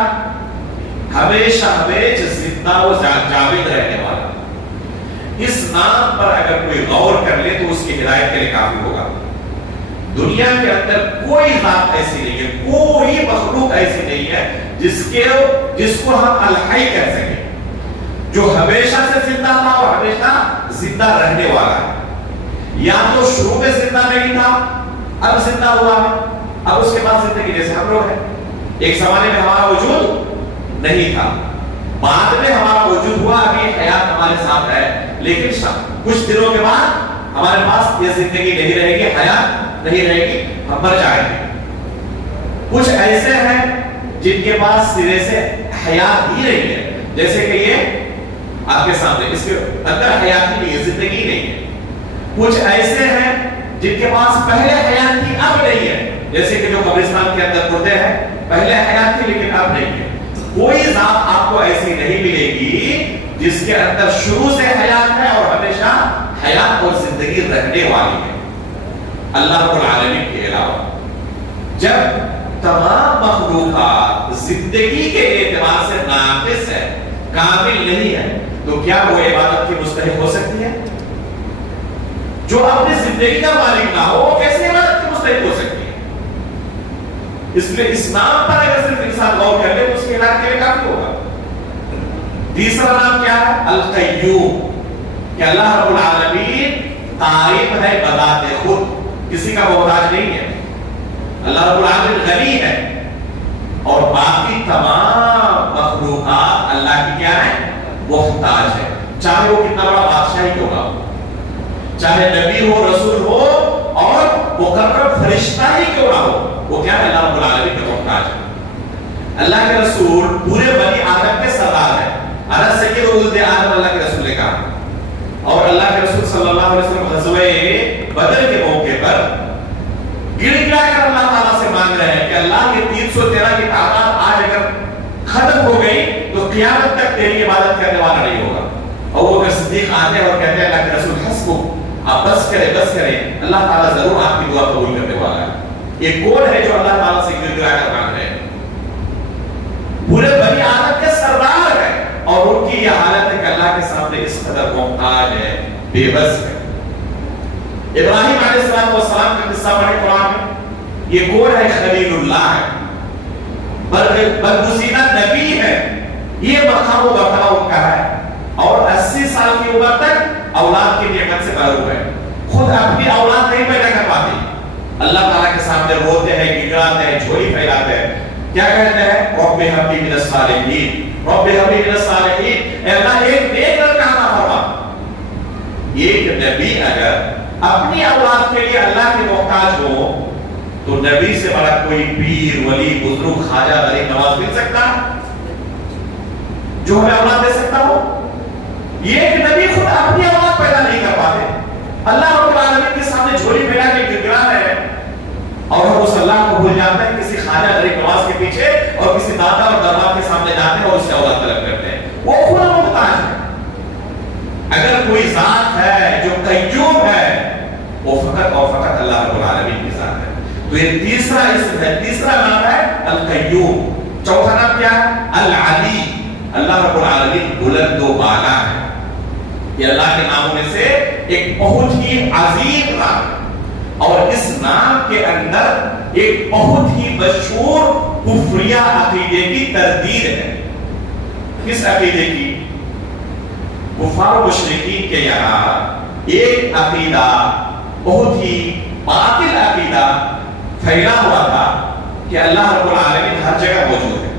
ہمیشہ ہمیشہ زندہ و جاوید رہنے والا. اس نام پر اگر کوئی غور کر لے تو اس کی ہدایت کے لیے کافی ہوگا. دنیا کے اندر کوئی ذات ایسی نہیں ہے, کوئی مخلوق ایسی نہیں ہے جس کو ہم الحی کہہ سکیں, جو ہمیشہ سے زندہ تھا اور ہمیشہ زندہ رہنے والا ہے. یا تو شروع میں زندہ نہیں تھا, اب زندہ ہوا ہے, اب اس کے بعد زندگی, جیسے ہم لوگ ہیں. ایک زمانے میں ہمارا وجود نہیں تھا, بعد میں ہمارا وجود ہوا, ابھی حیات ہمارے ساتھ ہے, لیکن کچھ دنوں کے بعد ہمارے پاس یہ زندگی نہیں رہے گی, حیات نہیں رہے گی, ہم مر جائیں گے. کچھ ایسے ہیں جن کے پاس سرے سے حیات ہی نہیں ہے, جیسے کہ یہ آپ کے سامنے, اس کے اندر حیات ہی نہیں ہے, زندگی نہیں ہے. کچھ ایسے ہیں جن کے پاس پہلے حیات تھی اب نہیں ہے, جیسے کہ جو قبرستان کے اندر مردے ہیں, پہلے حیات تھی لیکن اب نہیں ہے. کوئی ذات آپ کو ایسی نہیں ملے گی جس کے اندر شروع سے حیات ہے اور ہمیشہ حیات اور زندگی رہنے والی ہے, اللہ رب العالمین کے علاوہ. جب تمام مخلوقات زندگی کے اعتبار سے ناقص ہے, کامل نہیں ہے, تو کیا وہ عبادت کی مستحق ہو سکتی ہے؟ جو اپنی زندگی کا مالک نہ ہو وہ کیسے عبادت کی مستحق ہو سکتی ہے؟ اس لیے اس نام پر اگر صرف انسان غور کر لے تو اس کے علاج کے لیے کافی ہوگا. تیسرا نام کیا ہے؟ القیوم, کہ اللہ رب العالمین قائم ہے بذات خود, کسی کا محتاج نہیں ہے. اللہ رب العالمین غنی ہے اور باقی تمام مخلوقات اللہ کی کیا ہے؟ محتاج ہے. چاہے وہ کتنا بڑا بادشاہ ہی ہوگا, چاہے نبی ہو, رسول ہو اور مقرب فرشتہ ہی کیوں نہ ہو, وہ کیا ہے؟ اللہ رب العالمین کا محتاج ہے. اللہ کے رسول پورے بنی آدم کے سردار ہے, انا سید ولد آدم, اللہ کے رسول نے کہا. اور اللہ کے رسول صلی اللہ علیہ وسلم غزوہ بدر کے موقع پر گڑ گڑا کر اللہ تعالیٰ سے مانگ رہے ہیں کہ اللہ کے 313 کی تعداد آج اگر ختم ہو گئی تو قیامت تک تیری عبادت کرنے والا نہیں ہوگا. اور وہ صدیق آتے ہیں اور کہتے ہیں اللہ کے رسول حسبک, آپ بس کریں, اللہ تعالیٰ ضرور آپ کی دعا قبول کرنے والا ہے. یہ کون ہے جو اللہ تعالیٰ سے گڑ گڑا کر مانگ رہے ہیں؟ پورے بنی آدم کے سردار ہے اور ان کی یہ حالت ہے کہ اللہ کے سامنے اس قدر محتاج ہے, بے بس ہے. ابراہیم علیہ السلام کا قصہ پڑھیں قرآن میں, یہ کون ہے؟ خلیل اللہ ہے, برگزیدہ نبی ہے. یہ مقام و مرتبہ ان کا ہے اور 80 سال کی عمر تک اولاد کی نعمت سے محروم ہے. خود اپنی اولاد نہیں پیدا کر پاتے, اللہ تعالیٰ کے سامنے روتے ہیں, گڑگڑاتے ہیں, جھولی پھیلاتے ہیں. کیا کہتے ہیں؟ رب ہب لی من الصالحین, رب ہب لی من الصالحین, اے اللہ ایک نیک لڑکا عطا فرما. ایک نبی اگر اپنی اولاد کے لیے اللہ کے محتاج ہو تو نبی سے بڑا کوئی پیر, ولی, بزرگ, خواجہ, غریب نواز مل سکتا جو ہمیں اولاد دے سکتا ہو؟ یہ ایک نبی خود اپنی اولاد پیدا نہیں کر پاتے, اللہ رب العالمین کے سامنے جھولی پھیلا کے گڑگڑا رہے ہیں اور ہم اس اللہ کو بھول جاتے ہیں کسی خواجہ غریب نواز کے پیچھے اور کسی دادا اور دربار کے سامنے جاتے ہیں اور اس سے اولاد طلب کرتے ہیں. وہ خود محتاج ہے. اگر کوئی ذات ہے جو قیوم ہے وہ فقط اور فقط اللہ رب العالمین کی ذات ہے. تو یہ تیسرا اسم ہے, تیسرا نام ہے القیوم. چوتھا نام کیا ہے؟ العلی, اللہ رب العالمین بلند و بالا ہے. یہ اللہ کے ناموں میں سے ایک بہت ہی عظیم نام ہے اور اس نام کے اندر ایک بہت ہی مشہور کفریہ عقیدے کی تردید ہے. کس عقیدے کی؟ کفار و مشرکین کے یہاں ایک عقیدہ, بہت ہی باطل عقیدہ پھیلا ہوا تھا کہ اللہ رب العالمین ہر جگہ موجود ہے.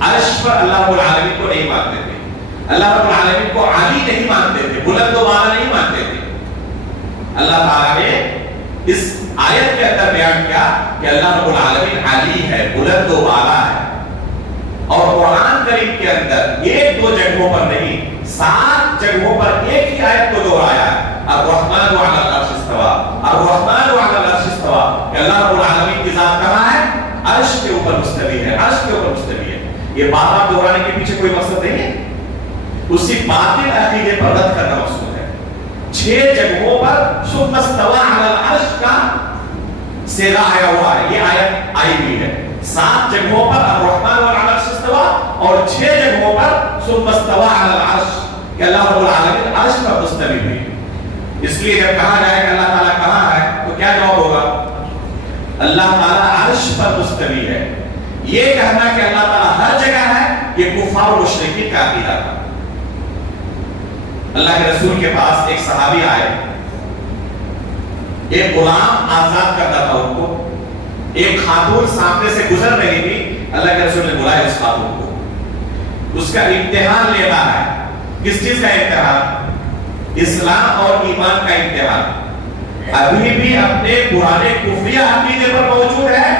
عرش پر اللہ رب العالمین کو نہیں مانتے تھے, اللہ رب العالمین کو علی نہیں مانتے تھے, بلند و بالا نہیں مانتے تھے. اللہ تعالیٰ نے اس آیت کے اندر بیان کیا کہ اللہ رب العالمین علی ہے, بلند و بالا ہے. اور قرآن کریم کے اندر ایک دو جگہوں پر نہیں, 7 جگہوں پر ایک ہی آیت کو دہرایا ہے, الرحمن علی العرش استوى, الرحمن علی العرش استوى, کہ اللہ رب العالمین کی ذات کہاں ہے؟ عرش کے اوپر مستوی ہے, عرش کے اوپر مستوی ہے. یہ بار بار دہرانے کے پیچھے کوئی مقصد نہیں ہے, اسی باطل عقیدے پر رد کرنا مقصود ہے. 6 جگہوں پر ثم استوى على العرش کا صیغہ آیا ہوا ہے، یہ آیت آئی ہوئی ہے۔ 7 جگہوں پر الرحمن والعرش استوى اور 6 جگہوں پر ثم استوى على العرش کہ اللہ رب العالمین عرش پر مستوی ہوئی۔ اس لیے جب کہا جائے کہ اللہ تعالیٰ کہاں ہے تو کیا جواب ہوگا؟ اللہ تعالیٰ عرش پر مستوی ہے۔ یہ کہنا کہ اللہ تعالیٰ ہر جگہ ہے، یہ کفار و مشرکین کا عقیدہ تھا۔ اللہ کے رسول کے پاس ایک صحابی آئے، ایک غلام آزاد کرنا تھا ان کو، ایک خاتون سامنے سے گزر رہی تھی، اللہ کے رسول نے بلایا اس خاتون کو، اس کا امتحان لینا ہے۔ کس چیز کا امتحان؟ اسلام اور ایمان کا امتحان۔ ابھی بھی اپنے پرانے کفریہ عقیدے پر موجود ہے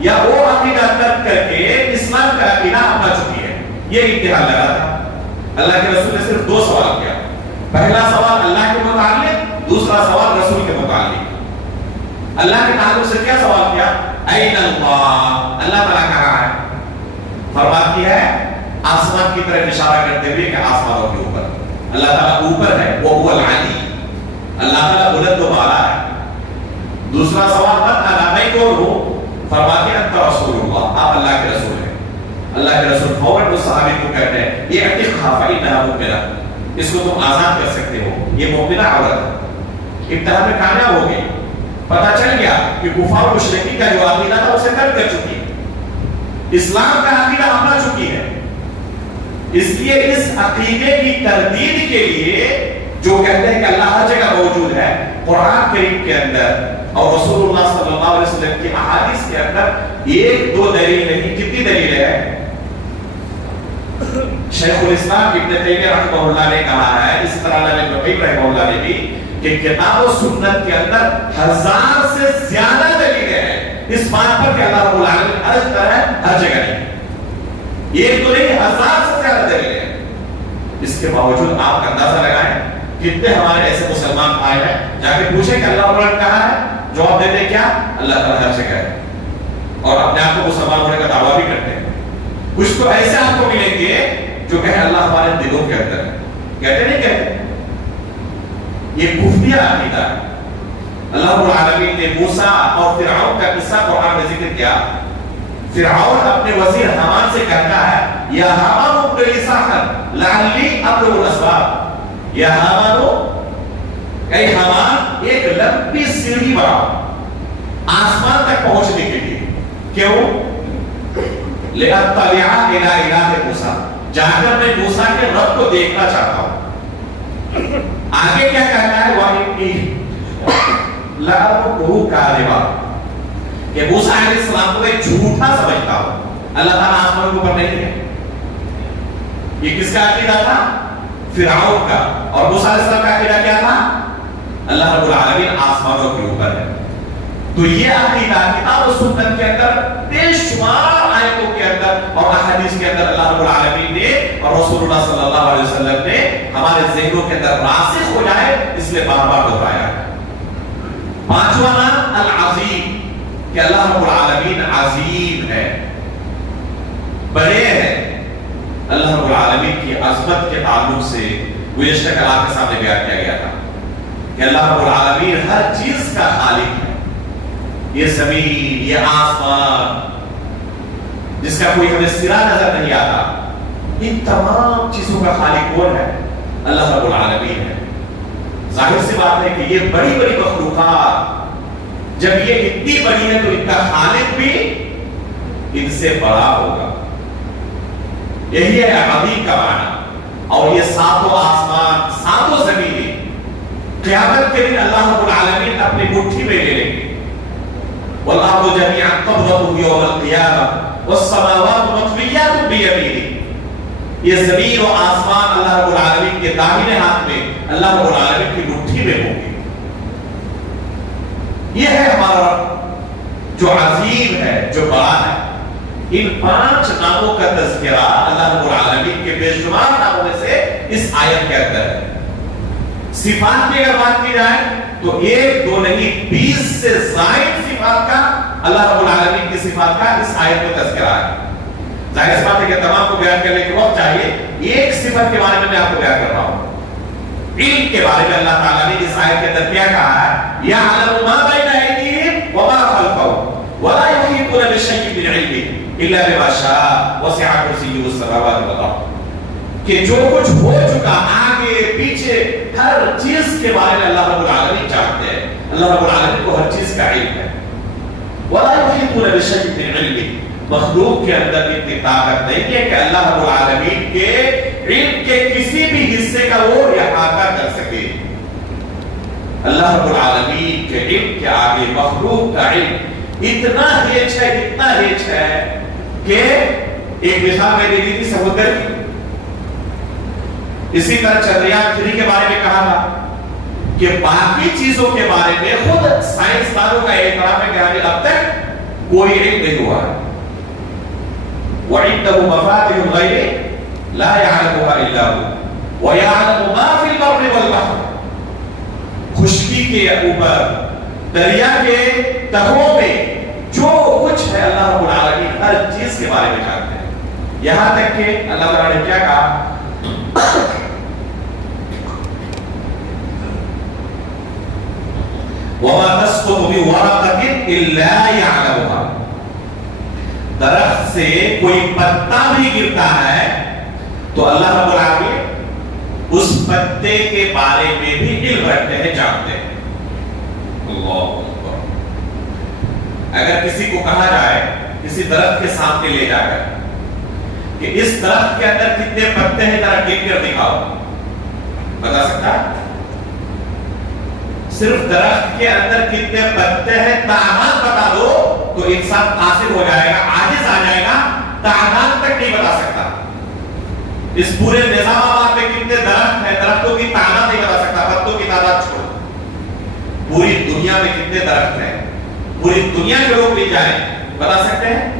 یا وہ عقیدہ ترک کر کے اسلام کا عقیدہ اپنا چکی ہے؟ یہ امتحان لگا تھا۔ اللہ کے رسول نے صرف 2 سوال کیا، پہلا سوال اللہ کے متعلق، دوسرا سوال رسول کے متعلق۔ اللہ کے تعلق سے کیا سوال کیا؟ این اللہ، اللہ تعالیٰ کہاں ہے؟ فرماتی ہے آسمان کی طرف اشارہ کرتے ہوئے کہ آسمانوں کے اوپر اللہ تعالیٰ اوپر ہے، وہ هو العلی، اللہ تعالیٰ بلند و بالا ہے۔ دوسرا سوال میں کون ہوں؟ فرماتے ہیں انت رسول اللہ، آپ اللہ کے رسول ہیں۔ اللہ کے رسول فوراً اس صحابی کو کہتے ہیں یہ اعتقها فإنها مؤمنة، اس کو تم آزاد کر سکتے ہو، یہ مؤمنہ عورت ہے۔ امتحان میں کامیاب ہو گئی، پتہ چل گیا کہ کفار و مشرکین کا جو عقیدہ تھا اسے ترک کر چکی ہے، اسلام کا عقیدہ اپنا چکی ہے۔ اس لیے اس عقیدے کی تردید کے لیے جو کہتے ہیں کہ اللہ ہر جگہ موجود ہے، قرآن کریم کے اندر اور رسول اللہ صلی اللہ علیہ وسلم کی احادیث کے اندر 1-2 دلیل نہیں، کتنی دلیلیں ہیں؟ شیخ الاسلام ابن تیمیہ رحمہ اللہ نے کہا ہے، اس طرح ابن قیم رحمہ اللہ نے بھی، کہ کتاب و سنت کے اندر 1000 سے زیادہ دلیلیں ہیں اس بات پر کہ اللہ رب العالمین عرش پر ہے، ہر جگہ نہیں، ایک تو نہیں 1000 سے زیادہ دلیلیں ہیں۔ اس کے باوجود آپ اندازہ لگائیں کتنے ہمارے ایسے مسلمان آئے ہیں، جا کے پوچھیں کہ اللہ رب العالمین کہاں ہے، جواب دیتے کیا؟ اللہ تعالیٰ ہر جگہ ہے، اور اپنے آپ کو مسلمان ہونے کا دعویٰ بھی کرتے ہیں۔ کچھ تو ایسے آپ کو ملیں گے جو کہیں اللہ ہمارے دلوں کے اندر ہے، کہتے نہیں کہتے؟ یہ کفریہ عقیدہ ہے۔ اللہ رب العالمین نے موسیٰ اور فرعون کا قصہ قرآن میں ذکر کیا۔ فرعون اپنے وزیر حامان سے کہتا ہے یا حامان ابن لی صرحا لعلی ابلغ الاسباب، یا حامان، اے حامان ایک لمبی سیڑھی بناؤ آسمان تک پہنچنے کے لیے، کیوں؟ لأطلع إلى إله موسیٰ، جا کر میں موسیٰ کے رب کو دیکھنا چاہتا ہوں۔ آگے کیا کہتا ہے؟ وَإِنِّي لَأَظُنُّهُ كَاذِبًا، کہ موسیٰ علیہ السلام کو ایک جھوٹا سمجھتا ہوں، اللہ تعالیٰ آسمان کے اوپر نہیں ہے۔ یہ کس کا عقیدہ تھا؟ فرعون کا۔ اور موسیٰ علیہ السلام کا عقیدہ کیا تھا؟ اللہ رب العالمین آسمانوں کے اوپر ہے۔ تو یہ عقیدہ کتاب و سنت کے اندر بے شمار آیتوں کے اندر اور احادیث کے اندر اللہ رب العالمین نے اور رسول اللہ صلی اللہ علیہ وسلم نے ہمارے ذہنوں کے اندر راسخ ہو جائے اس لیے بار بار دہرایا ہے۔ 5واں نام العظیم، کہ اللہ رب العالمین عظیم ہے، بڑے ہیں۔ اللہ رب العالمین کی عظمت کے تعلق سے گزشتہ کلام کے سامنے بیان کیا گیا تھا کہ اللہ رب العالمین ہر چیز کا خالق ہے۔ یہ زمین، یہ آسمان جس کا کوئی ہمیں سرا نظر نہیں آتا، ان تمام چیزوں کا خالق کون ہے؟ اللہ رب العالمین ہے۔ ظاہر سی بات ہے کہ یہ بڑی بڑی مخلوقات جب یہ اتنی بڑی ہے تو ان کا خالق بھی ان سے بڑا ہوگا۔ یہی ہے عظیم کا معنی۔ اور یہ 7 آسمان، 7 زمینیں قیامت کے دن اللہ رب العالمین اپنی مٹھی میں لے لیں گے۔ والارض جميعا قبضته يوم القيامة والسماوات مطويات بيمينه، یہ زمین و آسمان اللہ رب العالمین کے داہنے ہاتھ میں، اللہ رب العالمین کی مٹھی میں ہوں گے۔ یہ ہے ہمارا جو عظیم ہے، جو بڑا ہے۔ ان 5 ناموں کا تذکرہ اللہ رب العالمین کے بے شمار ناموں میں سے اس آیت کے اندر ہے۔ صفات کی اگر بات کی جائے تو 1 2 نہیں 20 سے زائد صفات کا اللہ رب العالمین کی صفات کا اس آیت میں تذکرہ ہے۔ ظاہر اس بات ہے کہ تمام کو بیان کرنے کے وقت چاہیے، ایک صفت کے بارے میں آپ کو بیان کر رہا ہوں۔ علم کے بارے میں اللہ تعالیٰ نے اس آیت کے اندر کیا کہا ہے؟ یعلم ما بین ایدیہم وما خلفہم ولا یحیطون بشیء من علمہ الا بما شاء وسع کرسیہ السماوات والارض، کہ جو کچھ ہو چکا آگے پیچھے ہر چیز کے بارے میں اللہ رب العالمین جانتے ہیں. اللہ رب العالمین کو ہر چیز کا علم ہے. ولا یحیطون بشیء من علمہ، مخلوق کے اندر اتنی طاقت نہیں ہے کہ اللہ رب العالمین کے علم کے کسی بھی حصے کا وہ احاطہ کر سکے. اللہ رب العالمین کے علم کے آگے مخلوق کا علم اتنا ہیچ ہے، اتنا ہیچ ہے کہ ایک مثال میں دی تھی سمندر کی. اسی طرح چندریان 3 کے بارے میں کہا تھا کہ باقی چیزوں کے بارے میں خود سائنسدانوں کا اعتراف ہے کہ ابھی اب تک کوئی علم نہیں ہوا ہے. وعنده مفاتح الغیب لا يعلمها الا هو ويعلم ما في البر والبحر، خشکی کے اوپر دریا کے تہوں میں جو کچھ ہے اللہ رب العالمین ہر چیز کے بارے میں جانتے ہیں. یہاں تک کہ اللہ تعالیٰ نے کیا کہا؟ وَمَا تَسْقُطُ مِنْ وَرَقَةٍ إِلَّا يَعْلَمُهَا، درخت سے کوئی پتا بھی گرتا ہے تو اللہ رب العالمین اس پتے کے بارے میں بھی علم رکھتے ہیں، جانتے ہیں. اللہ اکبر. اگر کسی کو کہا جائے کسی درخت کے سامنے لے جا کر کہ اس درخت کے اندر کتنے پتے ہیں ذرا گن کر دکھاؤ، بتا سکتا ہے؟ صرف درخت کے اندر کتنے پتے ہیں تعداد بتا دو تو انسان قاصر ہو جائے گا، عاجز آ جائے گا، تعداد تک نہیں بتا سکتا. اس پورے نظام آباد میں کتنے درخت ہیں، درختوں کی تعداد نہیں بتا سکتا، پتوں کی تعداد چھوڑ. پوری دنیا میں کتنے درخت ہیں، پوری دنیا کے لوگ لے جائیں، بتا سکتے ہیں؟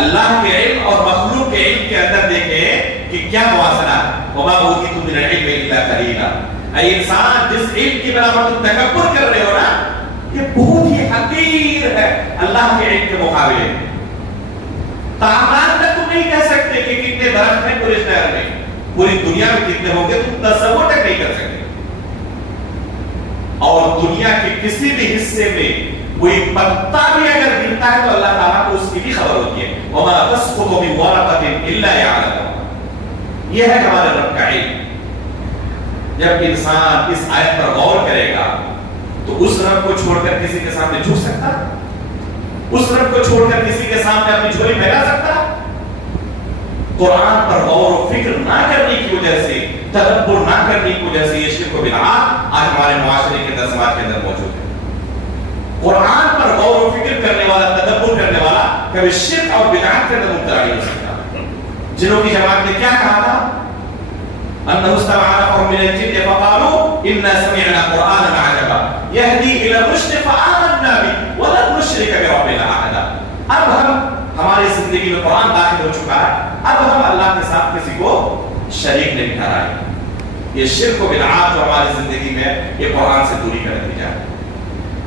اللہ کے علم اور مخلوق کے علم کے اندر دیکھیں کہ کیا موازنہ ہے. وما اوتیتم من العلم الا قلیلا. اے انسان، جس علم کی بنا پر تم تکبر کر رہے ہو نا، یہ بہت ہی حقیر ہے اللہ کے علم کے مقابلے. تعداد تک تم نہیں کہہ سکتے کہ کتنے درخت ہیں پورے شہر میں، پوری دنیا میں کتنے ہوں گے تم تصور تک نہیں کر سکتے. اور دنیا کے کسی بھی حصے میں کوئی پتا بھی اگر گرتا ہے تو اللہ تعالیٰ کو اس کی بھی خبر ہوتی ہے. وَمَا تَسْقُطُ مِنْ وَرَقَةٍ إِلَّا يَعْلَمُهَا. یہ ہے ہمارے رب کا علم. جب انسان اس آیت پر غور کرے گا تو اس رب کو چھوڑ کر کسی کے سامنے جھک سکتا؟ اس رب کو چھوڑ کر کسی کے سامنے اپنی جھولی پھیلا سکتا؟ قرآن پر غور و فکر نہ کرنے کی وجہ سے، تدبر نہ کرنے کی وجہ سے یہ شرک و بدعات آج ہمارے معاشرے کے سماج کے اندر موجود ہے. قرآن پر غور و فکر کرنے والا، تدبر کرنے والا کبھی شرک اور بدعات کے اندر مبتلا نہیں ہو سکتا. جنہوں کی جماعت نے کیا کہا تھا؟ انه استمع نفر من الجن فقالوا انا سمعنا قرانا عجبا يهدي الى الرشد فآمنا به ولن نشرك بربنا احدا. اب ہماری زندگی میں قرآن داخل ہو چکا ہے، اب ہم اللہ کے ساتھ کسی کو شریک نہیں ٹھہرائیں. یہ شرک و بدعات جو ہماری زندگی میں، یہ قرآن سے دوری کا نتیجہ ہے.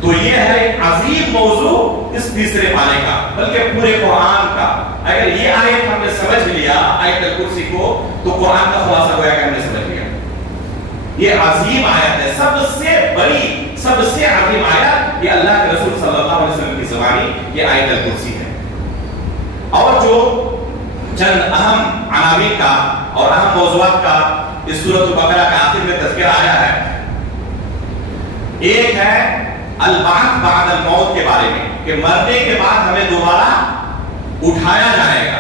تو یہ ہے ایک عظیم موضوع اس تیسرے پارے کا، بلکہ پورے قرآن کا. اگر یہ آیت ہم نے سمجھ لیا، آیت الکرسی کو، تو قرآن کا خلاصہ گویا کہ ہم نے سمجھ لیا. یہ عظیم آیت ہے، سب سے بڑی، سب سے عظیم آیت یہ اللہ کے رسول صلی اللہ علیہ وسلم کی زبانی یہ آیت الکرسی ہے. اور جو چند اہم عناوین کا اور اہم موضوعات کا اس سورۃ البقرہ کے آخر میں تذکرہ آیا ہے. ایک ہے البعث بعد الموت کے بارے میں، کہ مرنے کے بعد ہمیں دوبارہ اٹھایا جائے گا.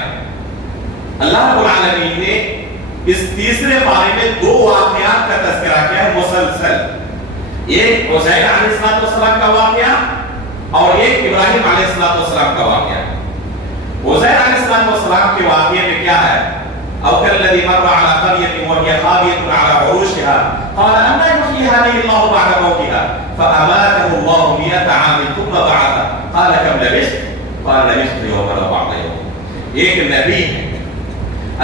اللہ رب العالمین نے اس تیسرے بارے میں دو واقعات کا تذکرہ کیا ہے مسلسل. ایک عزیر علیہ السلام کا واقعہ اور ایک ابراہیم علیہ السلام کا واقعہ. عزیر علیہ السلام کے واقعے میں کیا ہے؟ او كالذي مر على قرية وهي خاوية على عروشها قال أنى يحيي هذه الله بعد موتها فأماته الله 100 عام ثم بعثه قال كم لبثت؟ قال لبثت يوما أو بعض يوم. ایک نبی ہے،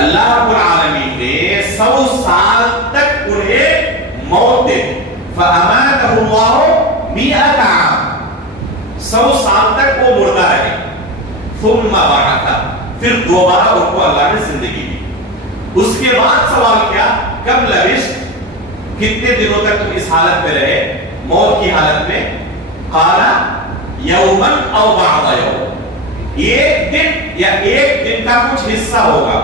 اللہ رب العالمین نے 100 سال تک انہیں موت دے دی. فأماته الله 100 عام، 100 سال تک وہ مردہ رہے. ثم بعثه، پھر دوبارہ ان کو اللہ نے زندگی دی. اس کے بعد سوال کیا؟ کب لبثت، کتنے دنوں تک تم اس حالت میں رہے، موت کی حالت میں؟ قالا یومن او بعض یوم، ایک دن یا ایک دن کا کچھ حصہ ہوگا.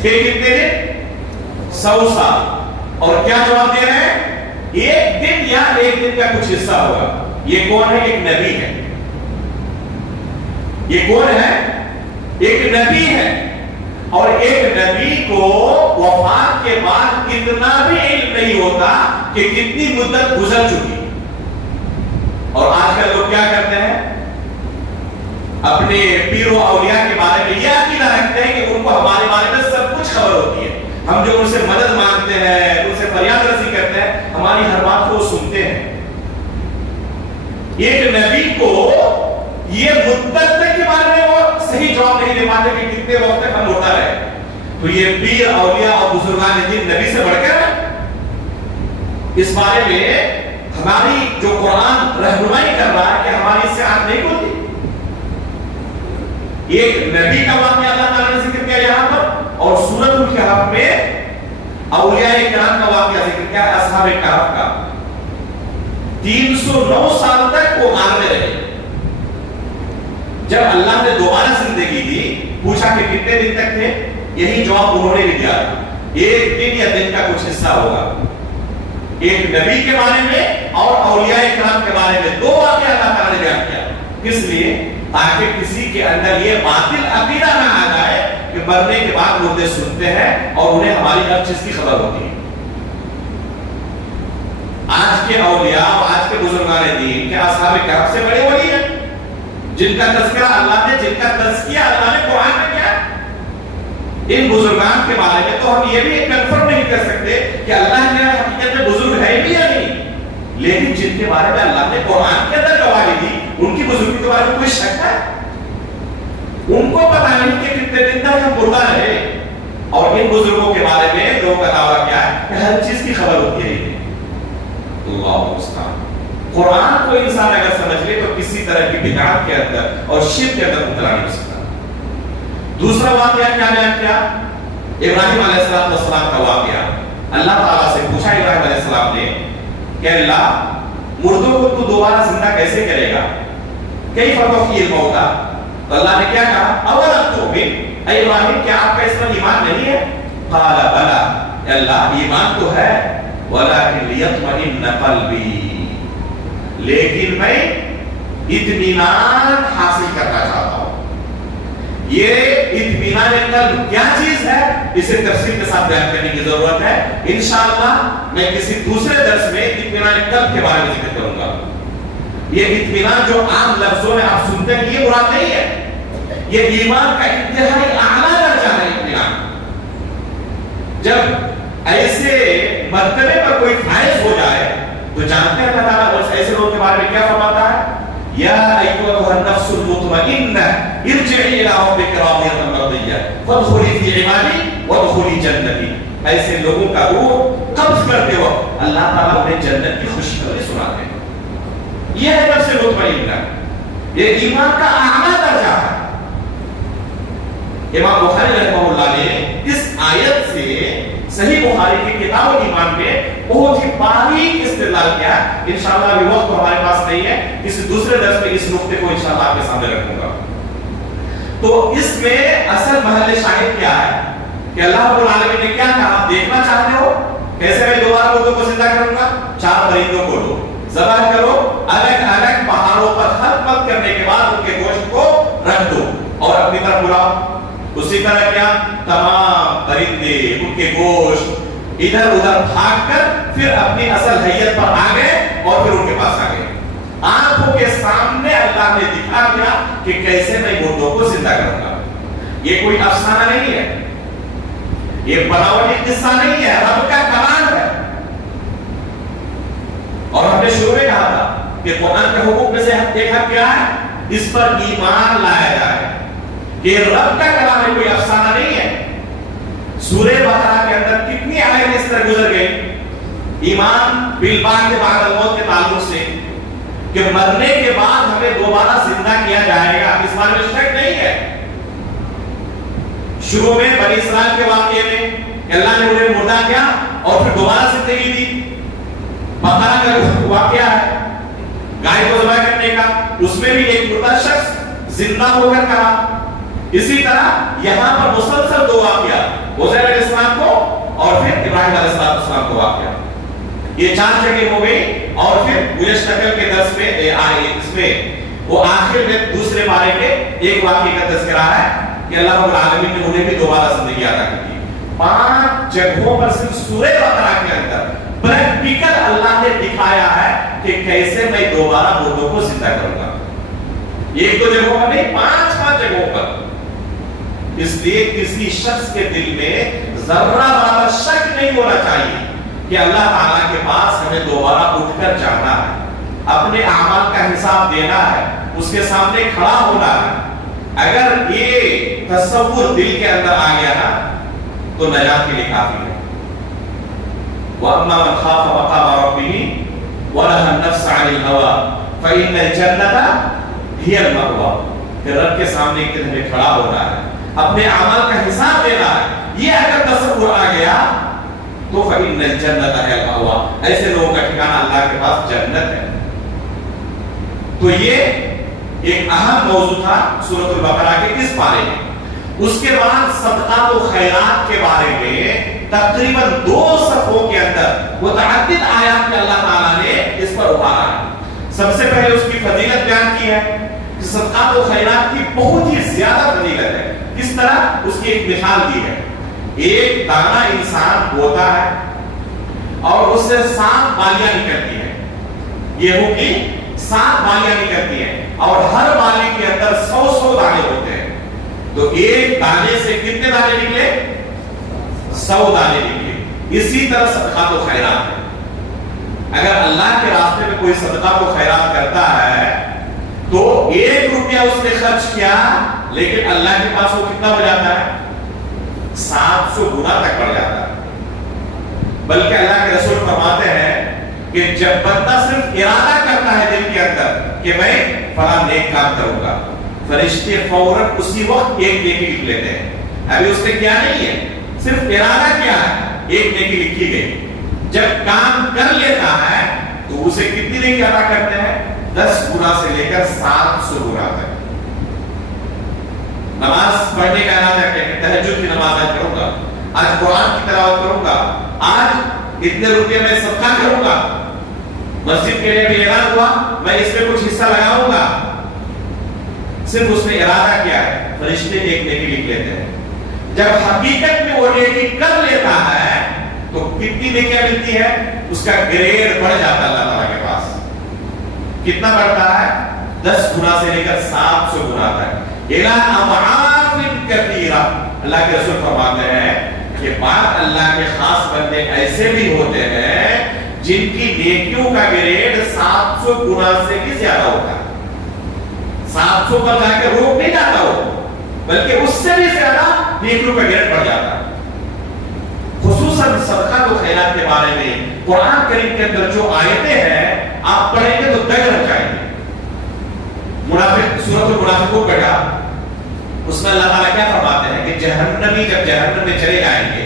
تھے کتنے دن؟ 100 سال. اور کیا جواب دے رہے ہیں؟ ایک دن یا ایک دن کا کچھ حصہ ہوگا. یہ کون ہے؟ ایک نبی ہے. یہ کون ہے؟ ایک نبی ہے. اور ایک نبی کو وفات کے بعد اتنا بھی علم نہیں ہوتا کہ کتنی مدت گزر چکی. اور آج کل لوگ کیا کرتے ہیں؟ اپنے پیر و اولیاء کے بارے میں یہ عقیدہ رکھتے ہیں کہ ان کو ہمارے بارے میں سب کچھ خبر ہوتی ہے. ہم جو ان سے مدد مانگتے ہیں، ان سے فریاد رسی کرتے ہیں، ہماری ہر بات کو سنتے ہیں. ایک نبی کو یہ مدت تک کے بارے میں وہ صحیح جواب نہیں دے پاتے کہ کتنے وقت تک ہم ہوتا رہے. تو یہ پیر اولیاء اور بزرگان دین نبی سے بڑھ کر اس بارے میں ہماری جو قرآن رہنمائی کر رہا ہے کہ ہماری اس سے آنکھ نہیں کھلتی. ایک نبی کا واقعہ اللہ تعالیٰ نے ذکر کیا یہاں پر، اور سورۃ الکہف میں اولیاء کرام کا واقعہ ذکر کیا ہے، اصحاب کہف کا. 309 سال تک وہ غار میں رہے. جب اللہ نے دوبارہ زندگی دی، پوچھا کہ کتنے دن تک تھے، یہی جواب انہوں نے بھی دیا، ایک دن یا دن کا کچھ حصہ ہوگا. ایک نبی کے بارے میں اور اولیاء کرام کے بارے میں دو واقعہ اللہ تعالیٰ نے بیان کیا. کس لیے؟ تاکہ کسی کے اندر یہ باطل عقیدہ نہ آ جائے کہ مرنے کے بعد مردے سنتے ہیں اور انہیں ہماری ہر چیز کی خبر ہوتی ہے. آج کے اولیاء، آج کے بزرگان دین کیا اصحاب کہف سے بڑے ولی ہیں جن کا تذکرہ اللہ نے، جن کا تزکیہ اللہ نے قرآن میں کیا؟ ان بزرگان کے بارے میں تو ہم یہ بھی کنفرم نہیں کر سکتے کہ اللہ نے حقیقت میں بزرگ ہے بھی یا نہیں، لیکن جن کے بارے میں اللہ نے قرآن کے اندر گواہی دی ان کی بزرگی کے بارے میں کوئی شک ہے؟ ان کو پتہ نہیں کہ کتنے دن تک ہم مردہ رہے. اور ان بزرگوں کے بارے میں لوگوں کا دعویٰ کیا ہے کہ ہر چیز کی خبر ہوتی ہے. اللہ مستعان. قرآن کو انسان اگر سمجھ لے تو کسی طرح کی بدعت کے اندر اور شرک کے اندر مبتلا نہیں ہو سکتا. دوسرا واقعہ کیا بیان کیا؟ ابراہیم علیہ السلام کا واقعہ. اللہ تعالیٰ سے پوچھا ابراہیم علیہ السلام نے کہ اللہ مردوں کو تو دوبارہ زندہ کیسے کرے گا؟ کیف تحیی الموتیٰ. تو اللہ نے کیا کہا؟ اولم تؤمن، اے ابراہیم کیا آپ کا اس پر ایمان نہیں ہے؟ قال بلی، اللہ ایمان تو ہے، ولکن لیطمئن قلبی، لیکن میں اطمینان حاصل کرنا چاہتا ہوں. یہ اطمینان قلب کیا چیز ہے اسے تفصیل کے ساتھ بیان کرنے کی ضرورت ہے. انشاءاللہ میں کسی دوسرے درس میں اطمینان قلب کے بارے میں ذکر کروں گا. یہ اطمینان جو عام لفظوں میں آپ سنتے ہیں یہ مراد نہیں ہے، یہ ایمان کا انتہائی اعلیٰ درجہ ہے. اطمینان جب ایسے مرتبے پر کوئی فائز ہو جائے تو جانتے ہیں اللہ تعالیٰ ایسے لوگوں کے بارے میں کیا فرماتا ہے؟ یا ایھا النفس المطمئنہ ارجعی الی ربک راضیۃ مرضیہ فادخلی فی عبادی وادخلی جنتی. ایسے لوگوں کا روح قبض کرتے وقت اللہ تعالیٰ انہیں جنت کی خوشخبری سناتے ہیں. یہ ہے نفس مطمئنہ، یہ ایمان کا اعلیٰ درجہ ہے. امام بخاری رحمہ اللہ نے اس آیت سے صحیح بخاری کی کتاب الایمان میں بہت ہی باریک استدلال کیا. انشاءاللہ ابھی وقت ہمارے پاس نہیں ہے، کسی دوسرے درس میں اس نقطے کو انشاءاللہ آپ کے سامنے رکھوں گا. تو اس میں اصل محل شاہد کیا ہے کہ اللہ رب العالمین نے کیا کہا؟ دیکھنا چاہتے ہو کیسے میں دوبارہ مردوں کو زندہ کروں گا؟ 4 پرندوں کو لو، ذبح کرو، الگ الگ پہاڑوں پر خلقت کرنے کے بعد ان کے گوشت کو رکھ دو اور اپنی طرف بلاؤ. اسی طرح کیا تمام پرندے ان کے گوشت ادھر ادھر بھاگ کر پھر اپنی اصل حیت پر آ گئے اور پھر ان کے پاس آ گئے. آنکھوں کے سامنے اللہ نے دکھا دیا کہ کیسے میں مردوں کو زندہ کروں گا. یہ کوئی افسانہ نہیں ہے، یہ بناوٹی قصہ نہیں ہے، رب کا کلام ہے. اور ہم نے شروع میں کہا تھا کہ قرآن کے حقوق میں سے ایک حق کیا ہے؟ اس پر ایمان لایا جائے کہ رب کا کلام ہے، کوئی افسانہ نہیں ہے. سورہ بقرہ کے اندر کتنی آیتیں اس طرح گزر گئی ایمان بالبعث بعد الموت کے تعلق سے کہ مرنے کے بعد ہمیں دوبارہ زندہ کیا جائے گا. اس بارے میں شک نہیں ہے. شروع میں بنی اسرائیل کے واقعے میں اللہ نے انہیں مردہ کیا اور پھر دوبارہ زندگی دی. بقرہ کا واقعہ ہے گائے کو ذبح کرنے کا, اس میں بھی ایک مردہ شخص زندہ ہو کر کہا. اسی طرح یہاں پر مسلسل دو واقعات, عزیر علیہ السلام کو اور پھر ابراہیم علیہ السلام کو واقعہ. یہ 4 جگہ ہو گئی. اور پھر گزشتہ کل کے درس میں اس میں وہ آخر میں دوسرے پارے کے ایک واقعے کا تذکرہ ہے کہ اللہ رب العالمین نے انہیں بھی دوبارہ زندگی عطا کی. 5 جگہوں پر صرف سورہ بقرہ کے اندر پریکٹیکل اللہ نے دکھایا ہے کہ کیسے میں دوبارہ مردوں کو زندہ کروں گا. ایک دو جگہوں پر نہیں, 5 جگہوں پر. اس لیے کسی شخص کے دل میں ذرہ برابر شک نہیں ہونا چاہیے کہ اللہ تعالیٰ کے پاس ہمیں دوبارہ اٹھ کر جانا ہے, اپنے اعمال کا حساب دینا ہے, اس کے سامنے کھڑا ہونا ہے. اگر یہ تصور دل کے اندر آ گیا نا تو نجات کے لیے کافی ہے. وَأَمَّا مَنْ خَافَ مَقَامَ رَبِّهِ وَنَهَى النَّفْسَ عَنِ الْهَوَىٰ فَإِنَّ الْجَنَّةَ هِيَ الْمَأْوَىٰ. کہ رب کے سامنے ایک دن ہمیں کھڑا ہونا ہے, اپنے اعمال کا حساب دینا ہے. یہ اگر تصور آ گیا تو فإن الجنة هي المأوى, ایسے لوگوں کا ٹھکانہ اللہ کے پاس جنت ہے. تو یہ ایک اہم موضوع تھا سورۃ البقرہ کے اس پارے میں. اس کے بعد صدقات و خیرات کے بارے میں تقریباً 2 صفحوں کے اندر متعدد آیات میں اللہ تعالیٰ نے اس پر ابھارا ہے. سب سے پہلے اس کی فضیلت بیان کی ہے کہ صدقات و خیرات کی بہت ہی زیادہ فضیلت ہے. کس طرح, اس کی ایک مثال دی ہے. ایک دانہ انسان بوتا ہے اور اس سے 7 بالیاں نکلتی ہیں, گیہوں کی 7 بالیاں نکلتی ہیں, اور ہر بالی کے اندر 100 دانے ہوتے ہیں. تو ایک دانے سے کتنے دانے نکلے؟ 100 دانے نکلے. اسی طرح صدقات و خیرات ہے. اگر اللہ کے راستے میں کوئی صدقات و خیرات کرتا ہے تو 1 روپیہ اس نے خرچ کیا, لیکن اللہ کے پاس وہ کتنا ہو جاتا ہے؟ 700 گنا تک بڑھ جاتا ہے. بلکہ اللہ کے رسول فرماتے ہیں کہ جب بندہ صرف ارادہ کرتا ہے دل کے اندر کہ میں فلاں نیک کام کروں گا, فرشتے فوراً اسی وقت ایک نیکی لکھ لیتے ہیں. ابھی اس نے کیا نہیں ہے, صرف ارادہ کیا ہے, ایک نیکی لکھی گئی. جب کام کر لیتا ہے تو اسے کتنی نیکی عطا کرتے ہیں؟ 10 گنا سے لے کر 700 گنا تک. نماز پڑھنے کا ارادہ ہے کہ تہجد کی نماز آج پڑھوں گا, آج قرآن کی تلاوت کروں گا, آج اتنے روپے میں صدقہ کروں گا, مسجد کے لیے بھی اعلان ہوا میں اس میں کچھ حصہ لگاؤں گا. صرف اس نے ارادہ کیا ہے, فرشتے ایک نیکی لکھ لیتے ہیں. جب حقیقت میں وہ نیکی کر لیتا ہے تو کتنی نیکیاں ملتی ہے؟ اس کا گریڈ بڑھ جاتا ہے اللہ تعالیٰ کے پاس. کتنا بڑھتا ہے؟ 10 گنا سے لے کر 700 گنا تک. اللہ کے رسول فرماتے ہیں کہ بعض اللہ کے خاص بندے ایسے بھی ہوتے ہیں جن کی نیکیوں کا گریڈ 700 گنا سے بھی زیادہ ہوتا ہے. 700 پر جا کے روک نہیں جاتا ہو, بلکہ اس سے بھی زیادہ نیکیوں کا گریڈ بڑھ جاتا ہے. خصوصاً صدقات و خیرات کے بارے میں قرآن کریم کے اندر جو آیتیں ہیں آپ پڑھیں گے تو دگ رہ جائیں گے. منافق سورۃ المنافقون پڑھا, اس میں اللہ تعالیٰ کیا فرماتے ہیں کہ جہنمی جب جہنم میں چلے جائیں گے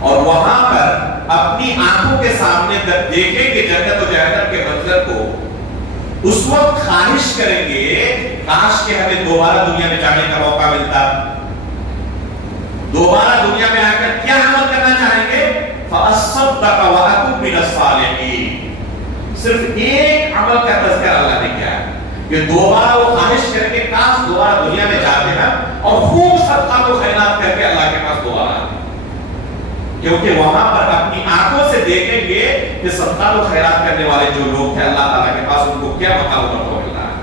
اور وہاں پر اپنی آنکھوں کے سامنے دیکھیں گے جنت و جہنم کے منظر کو, اس وقت خواہش کریں گے کاش کہ ہمیں دوبارہ دنیا میں جانے کا موقع ملتا. دوبارہ دنیا میں آ کر کیا عمل کرنا چاہیں گے؟ فَأَصَّدَّقَ وَأَكُن مِّنَ الصَّالِحِينَ. صرف ایک عمل کا تذکرہ اللہ نے کیا ہے کہ دوبارہ وہ خواہش کریں کہ کاش دوبارہ دنیا میں جاتے ہیں اور خوب صدقات و خیرات کر کے اللہ کے پاس دوبارہ آتے ہیں, کیونکہ وہاں پر اپنی آنکھوں سے دیکھیں گے کہ صدقات و خیرات کرنے والے جو لوگ تھے اللہ تعالیٰ کے پاس ان کو کیا مقام و مرتبہ مل رہا ہے.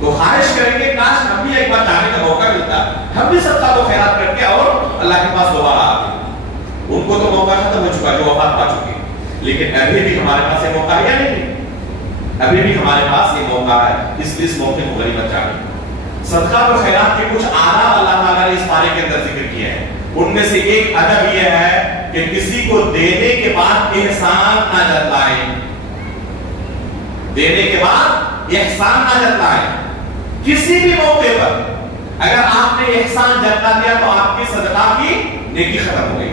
تو خواہش کریں گے کاش ہم بھی ایک بار جانے کا موقع ملتا, ہم بھی صدقات و خیرات کر کے اور اللہ کے پاس دوبارہ آتے. ان کو تو موقع ختم ہو چکا جو وفات پا چکے, لیکن ابھی بھی ہمارے پاس یہ موقع ہے یا نہیں؟ ابھی بھی ہمارے پاس یہ موقع ہے, اس موقع کو غنیمت جانے. صدقات و خیرات کے کچھ آداب اللہ تعالیٰ نے اس پارے کے اندر ذکر کیے ہیں. ان میں سے ایک ادب یہ ہے کہ کسی کو دینے کے بعد احسان نہ جتلائیں. دینے کے بعد احسان نہ جتلائیں. کسی بھی موقع پر اگر آپ نے احسان جتلا دیا تو آپ کی صدقہ کی نیکی ختم ہو گئی.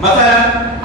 مثلا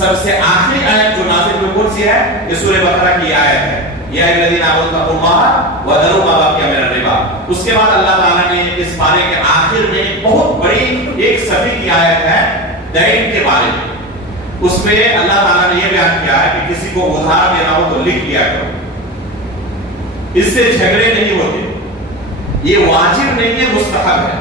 سب سے آخری آیت جو نازل ہوئی کون سی ہے؟ یہ سورہ بقرہ کی آیت ہے، یا الذین آمنوا اتقوا اللہ وذروا ما بقی من الربا۔ اس کے بعد اللہ تعالیٰ نے اس پارے کے آخر میں ایک بہت بڑی ایک صفحے کی آیت ہے دین کے بارے میں۔ اس میں اللہ تعالیٰ نے یہ بیان کیا ہے کہ کسی کو ادھار دینا ہو تو لکھ دیا کرو، اس سے جھگڑے نہیں ہوتے، یہ واجب نہیں ہے، مستحب ہے۔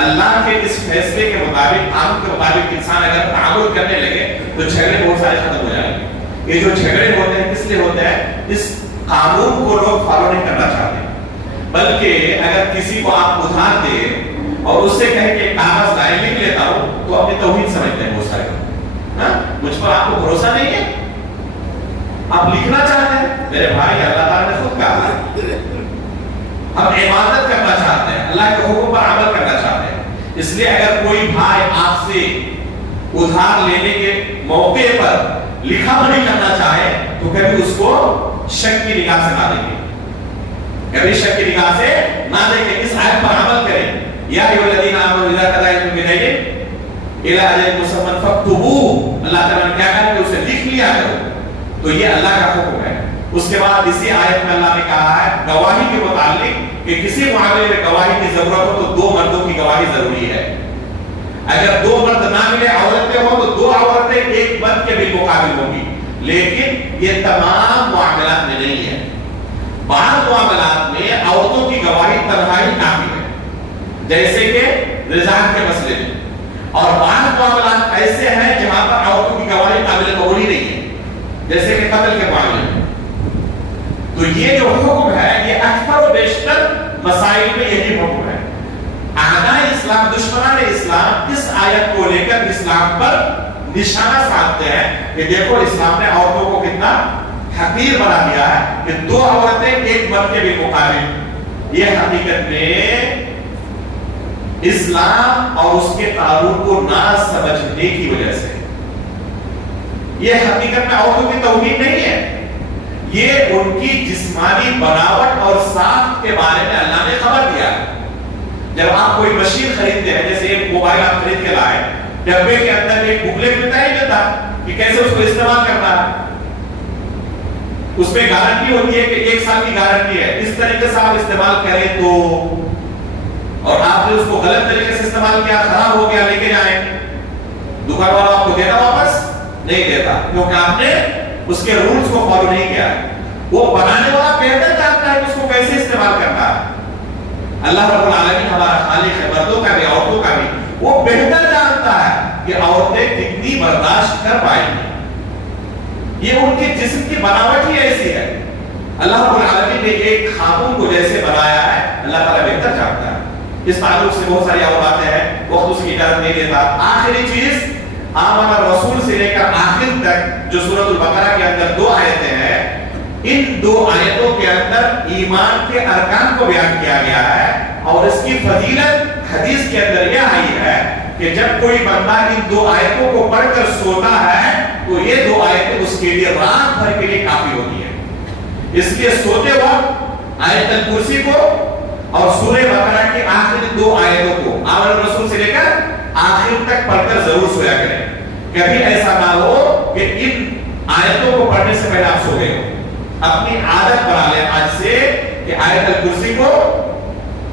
اللہ کے اس فیصلے کے مطابق، قانون کے مطابق انسان اگر تعامل کرنے لگے تو جھگڑے بہت سارے ختم ہو جائیں گے۔ یہ جو جھگڑے ہوتے ہیں کس لیے ہوتے ہیں؟ اس قانون کو لوگ فالو نہیں کرنا چاہتے، بلکہ اگر کسی کو آپ ادھار دیں اور اس سے کہیں کہ کاغذ لائے لکھ لیتا ہوں تو اپنی توہین سمجھتے ہیں بہت سارے۔ مجھ پر آپ کو بھروسہ نہیں ہے، آپ لکھنا چاہتے ہیں؟ میرے بھائی، اللہ تعالیٰ نے خود کہا ہے ہم عبادت کرنا چاہتے ہیں، اللہ کے حکم پر عمل کرنا چاہتے ہیں۔ اس لیے اگر کوئی بھائی آپ سے ادھار لینے کے موقع پر لکھا پڑھی کرنا چاہے تو کبھی اس کو شک کی نگاہ سے نہ دیکھیں، کبھی شک کی نگاہ سے نہ دیکھیں، اس آیت پر عمل کریں۔ یا ایھا الذین آمنوا اذا تداینتم بدین الی اجل مسمى فاکتبوہ، اللہ تعالیٰ نے کیا کہا کہ اسے لکھ لیا کرو، تو یہ اللہ کا حکم ہے۔ اس کے بعد اسی آیت میں اللہ نے کہا ہے گواہی کے متعلق کہ کسی معاملے میں گواہی کی ضرورت ہو تو 2 مردوں کی گواہی ضروری ہے۔ اگر 2 مرد نہ ملے، عورتیں ہوں تو 2 عورتیں ایک مرد کے بالمقابل ہوں گی، لیکن یہ تمام معاملات میں نہیں ہے۔ بعض معاملات میں عورتوں کی گواہی تنہائی کافی ہے، جیسے کہ رضاعت کے مسئلے میں، اور بعض معاملات ایسے ہیں جہاں پر عورتوں کی گواہی قابل قبول ہی نہیں ہے، جیسے کہ قتل کے معاملے میں۔ تو یہ جو حکم ہے یہ اکثر و بیشتر مسائل میں یہی حکم ہے۔ اعداء اسلام، دشمنان اسلام اس آیت کو لے کر اسلام پر نشانہ سادھتے ہیں کہ دیکھو اسلام نے عورتوں کو کتنا حقیر بنا دیا ہے کہ 2 عورتیں ایک مرد کے بالمقابل۔ یہ حقیقت میں اسلام اور اس کے قانون کو نہ سمجھنے کی وجہ سے، یہ حقیقت میں عورتوں کی توہین نہیں ہے، یہ ان کی جسمانی بناوٹ اور ساخت کے بارے میں اللہ نے خبر دیا ہے۔ جب آپ کوئی مشین خریدتے ہیں، جیسے ایک موبائل آپ خرید کے لائے، ڈبے کے اندر ایک بکلیٹ ملتا ہی ملتا کہ کیسے اس کو استعمال کرنا ہے، اس میں گارنٹی ہوتی ہے کہ 1 سال کی گارنٹی ہے، اس طریقے سے آپ استعمال کریں تو، اور آپ نے اس کو غلط طریقے سے استعمال کیا، خراب ہو گیا، لے کے جائیں، دکان والا آپ کو دیتا واپس نہیں دیتا، کیونکہ آپ نے اس کے رولز کو فالو نہیں کیا ہے۔ وہ بنانے والا بہتر جانتا ہے کہ اس کو کیسے استعمال کرنا ہے۔ اللہ رب العالمین ہمارا خالق ہے، مردوں کا بھی عورتوں کا بھی، وہ بہتر جانتا ہے کہ عورتیں کتنی برداشت کر پائیں گی، یہ ان کے جسم کی بناوٹ ہی ایسی ہے۔ اللہ رب العالمین نے ایک خاتون کو جیسے بنایا ہے، اللہ تعالیٰ بہتر جانتا ہے۔ اس تعلق سے بہت ساری اور باتیں ہیں، وقت اس کی اجازت نہیں دیتا۔ آخری چیز، آمن الرسول سے لے کر آخر تک جو سورۃ البقرہ کے اندر 2 آیتیں ہیں، ان 2 آیتوں کے اندر ایمان کے ارکان کو بیان کیا گیا ہے، اور اس کی فضیلت حدیث کے اندر یہ آئی ہے کہ جب کوئی بندہ ان 2 آیتوں کو پڑھ کر سوتا ہے تو یہ 2 آیتیں اس کے لیے رات بھر کے لیے کافی ہوتی ہیں۔ اس لیے سوتے وقت آیت الکرسی کو اور سورہ بقرہ کی آخری 2 آیتوں کو آمن الرسول سے لے کر آخر تک پڑھ کر ضرور سویا کریں۔ کبھی ایسا نہ ہو کہ ان آیتوں کو پڑھنے سے پہلے آپ سو گئے ہو۔ اپنی عادت بنا لیں آج سے کہ آیت الکرسی کو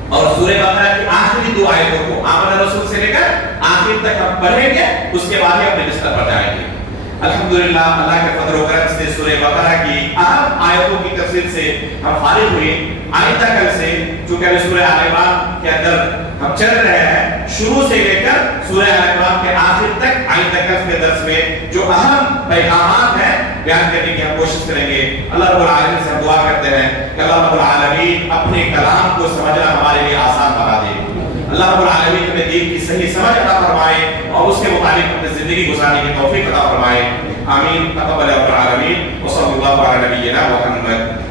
اور سورہ بقرہ کی آخری 2 آیتوں کو آمن الرسول سے لے کر آخر تک ہم پڑھیں گے، اس کے بعد ہی اپنے بستر پر جائیں گے۔ الحمدللہ اللہ کے فضل و کرم سے سورہ بقرہ کی اہم آیتوں کی تفسیر سے ہم فارغ ہوئے۔ آئندہ کل سے چونکہ ابھی سورہ آل عمران کے اندر ہم چل رہے ہیں، شروع سے لے کر سورہ آل عمران کے آخر تک آئندہ کل کے درس میں جو اہم پیغامات ہیں بیان کرنے کی ہم کوشش کریں گے۔ اللہ رب العالمین سے ہم دعا کرتے ہیں کہ اللہ رب العالمین اپنے کلام کو سمجھنا ہمارے لیے آسان بنا دے۔ اللہ رب العالمین ہمیں دین کی صحیح سمجھ عطا فرمائے اور اس کے مطابق اپنی زندگی گزارنے کی توفیق عطا فرمائے۔ آمین۔ تقبل رب العالمین وصلی اللہ علی نبینا محمد۔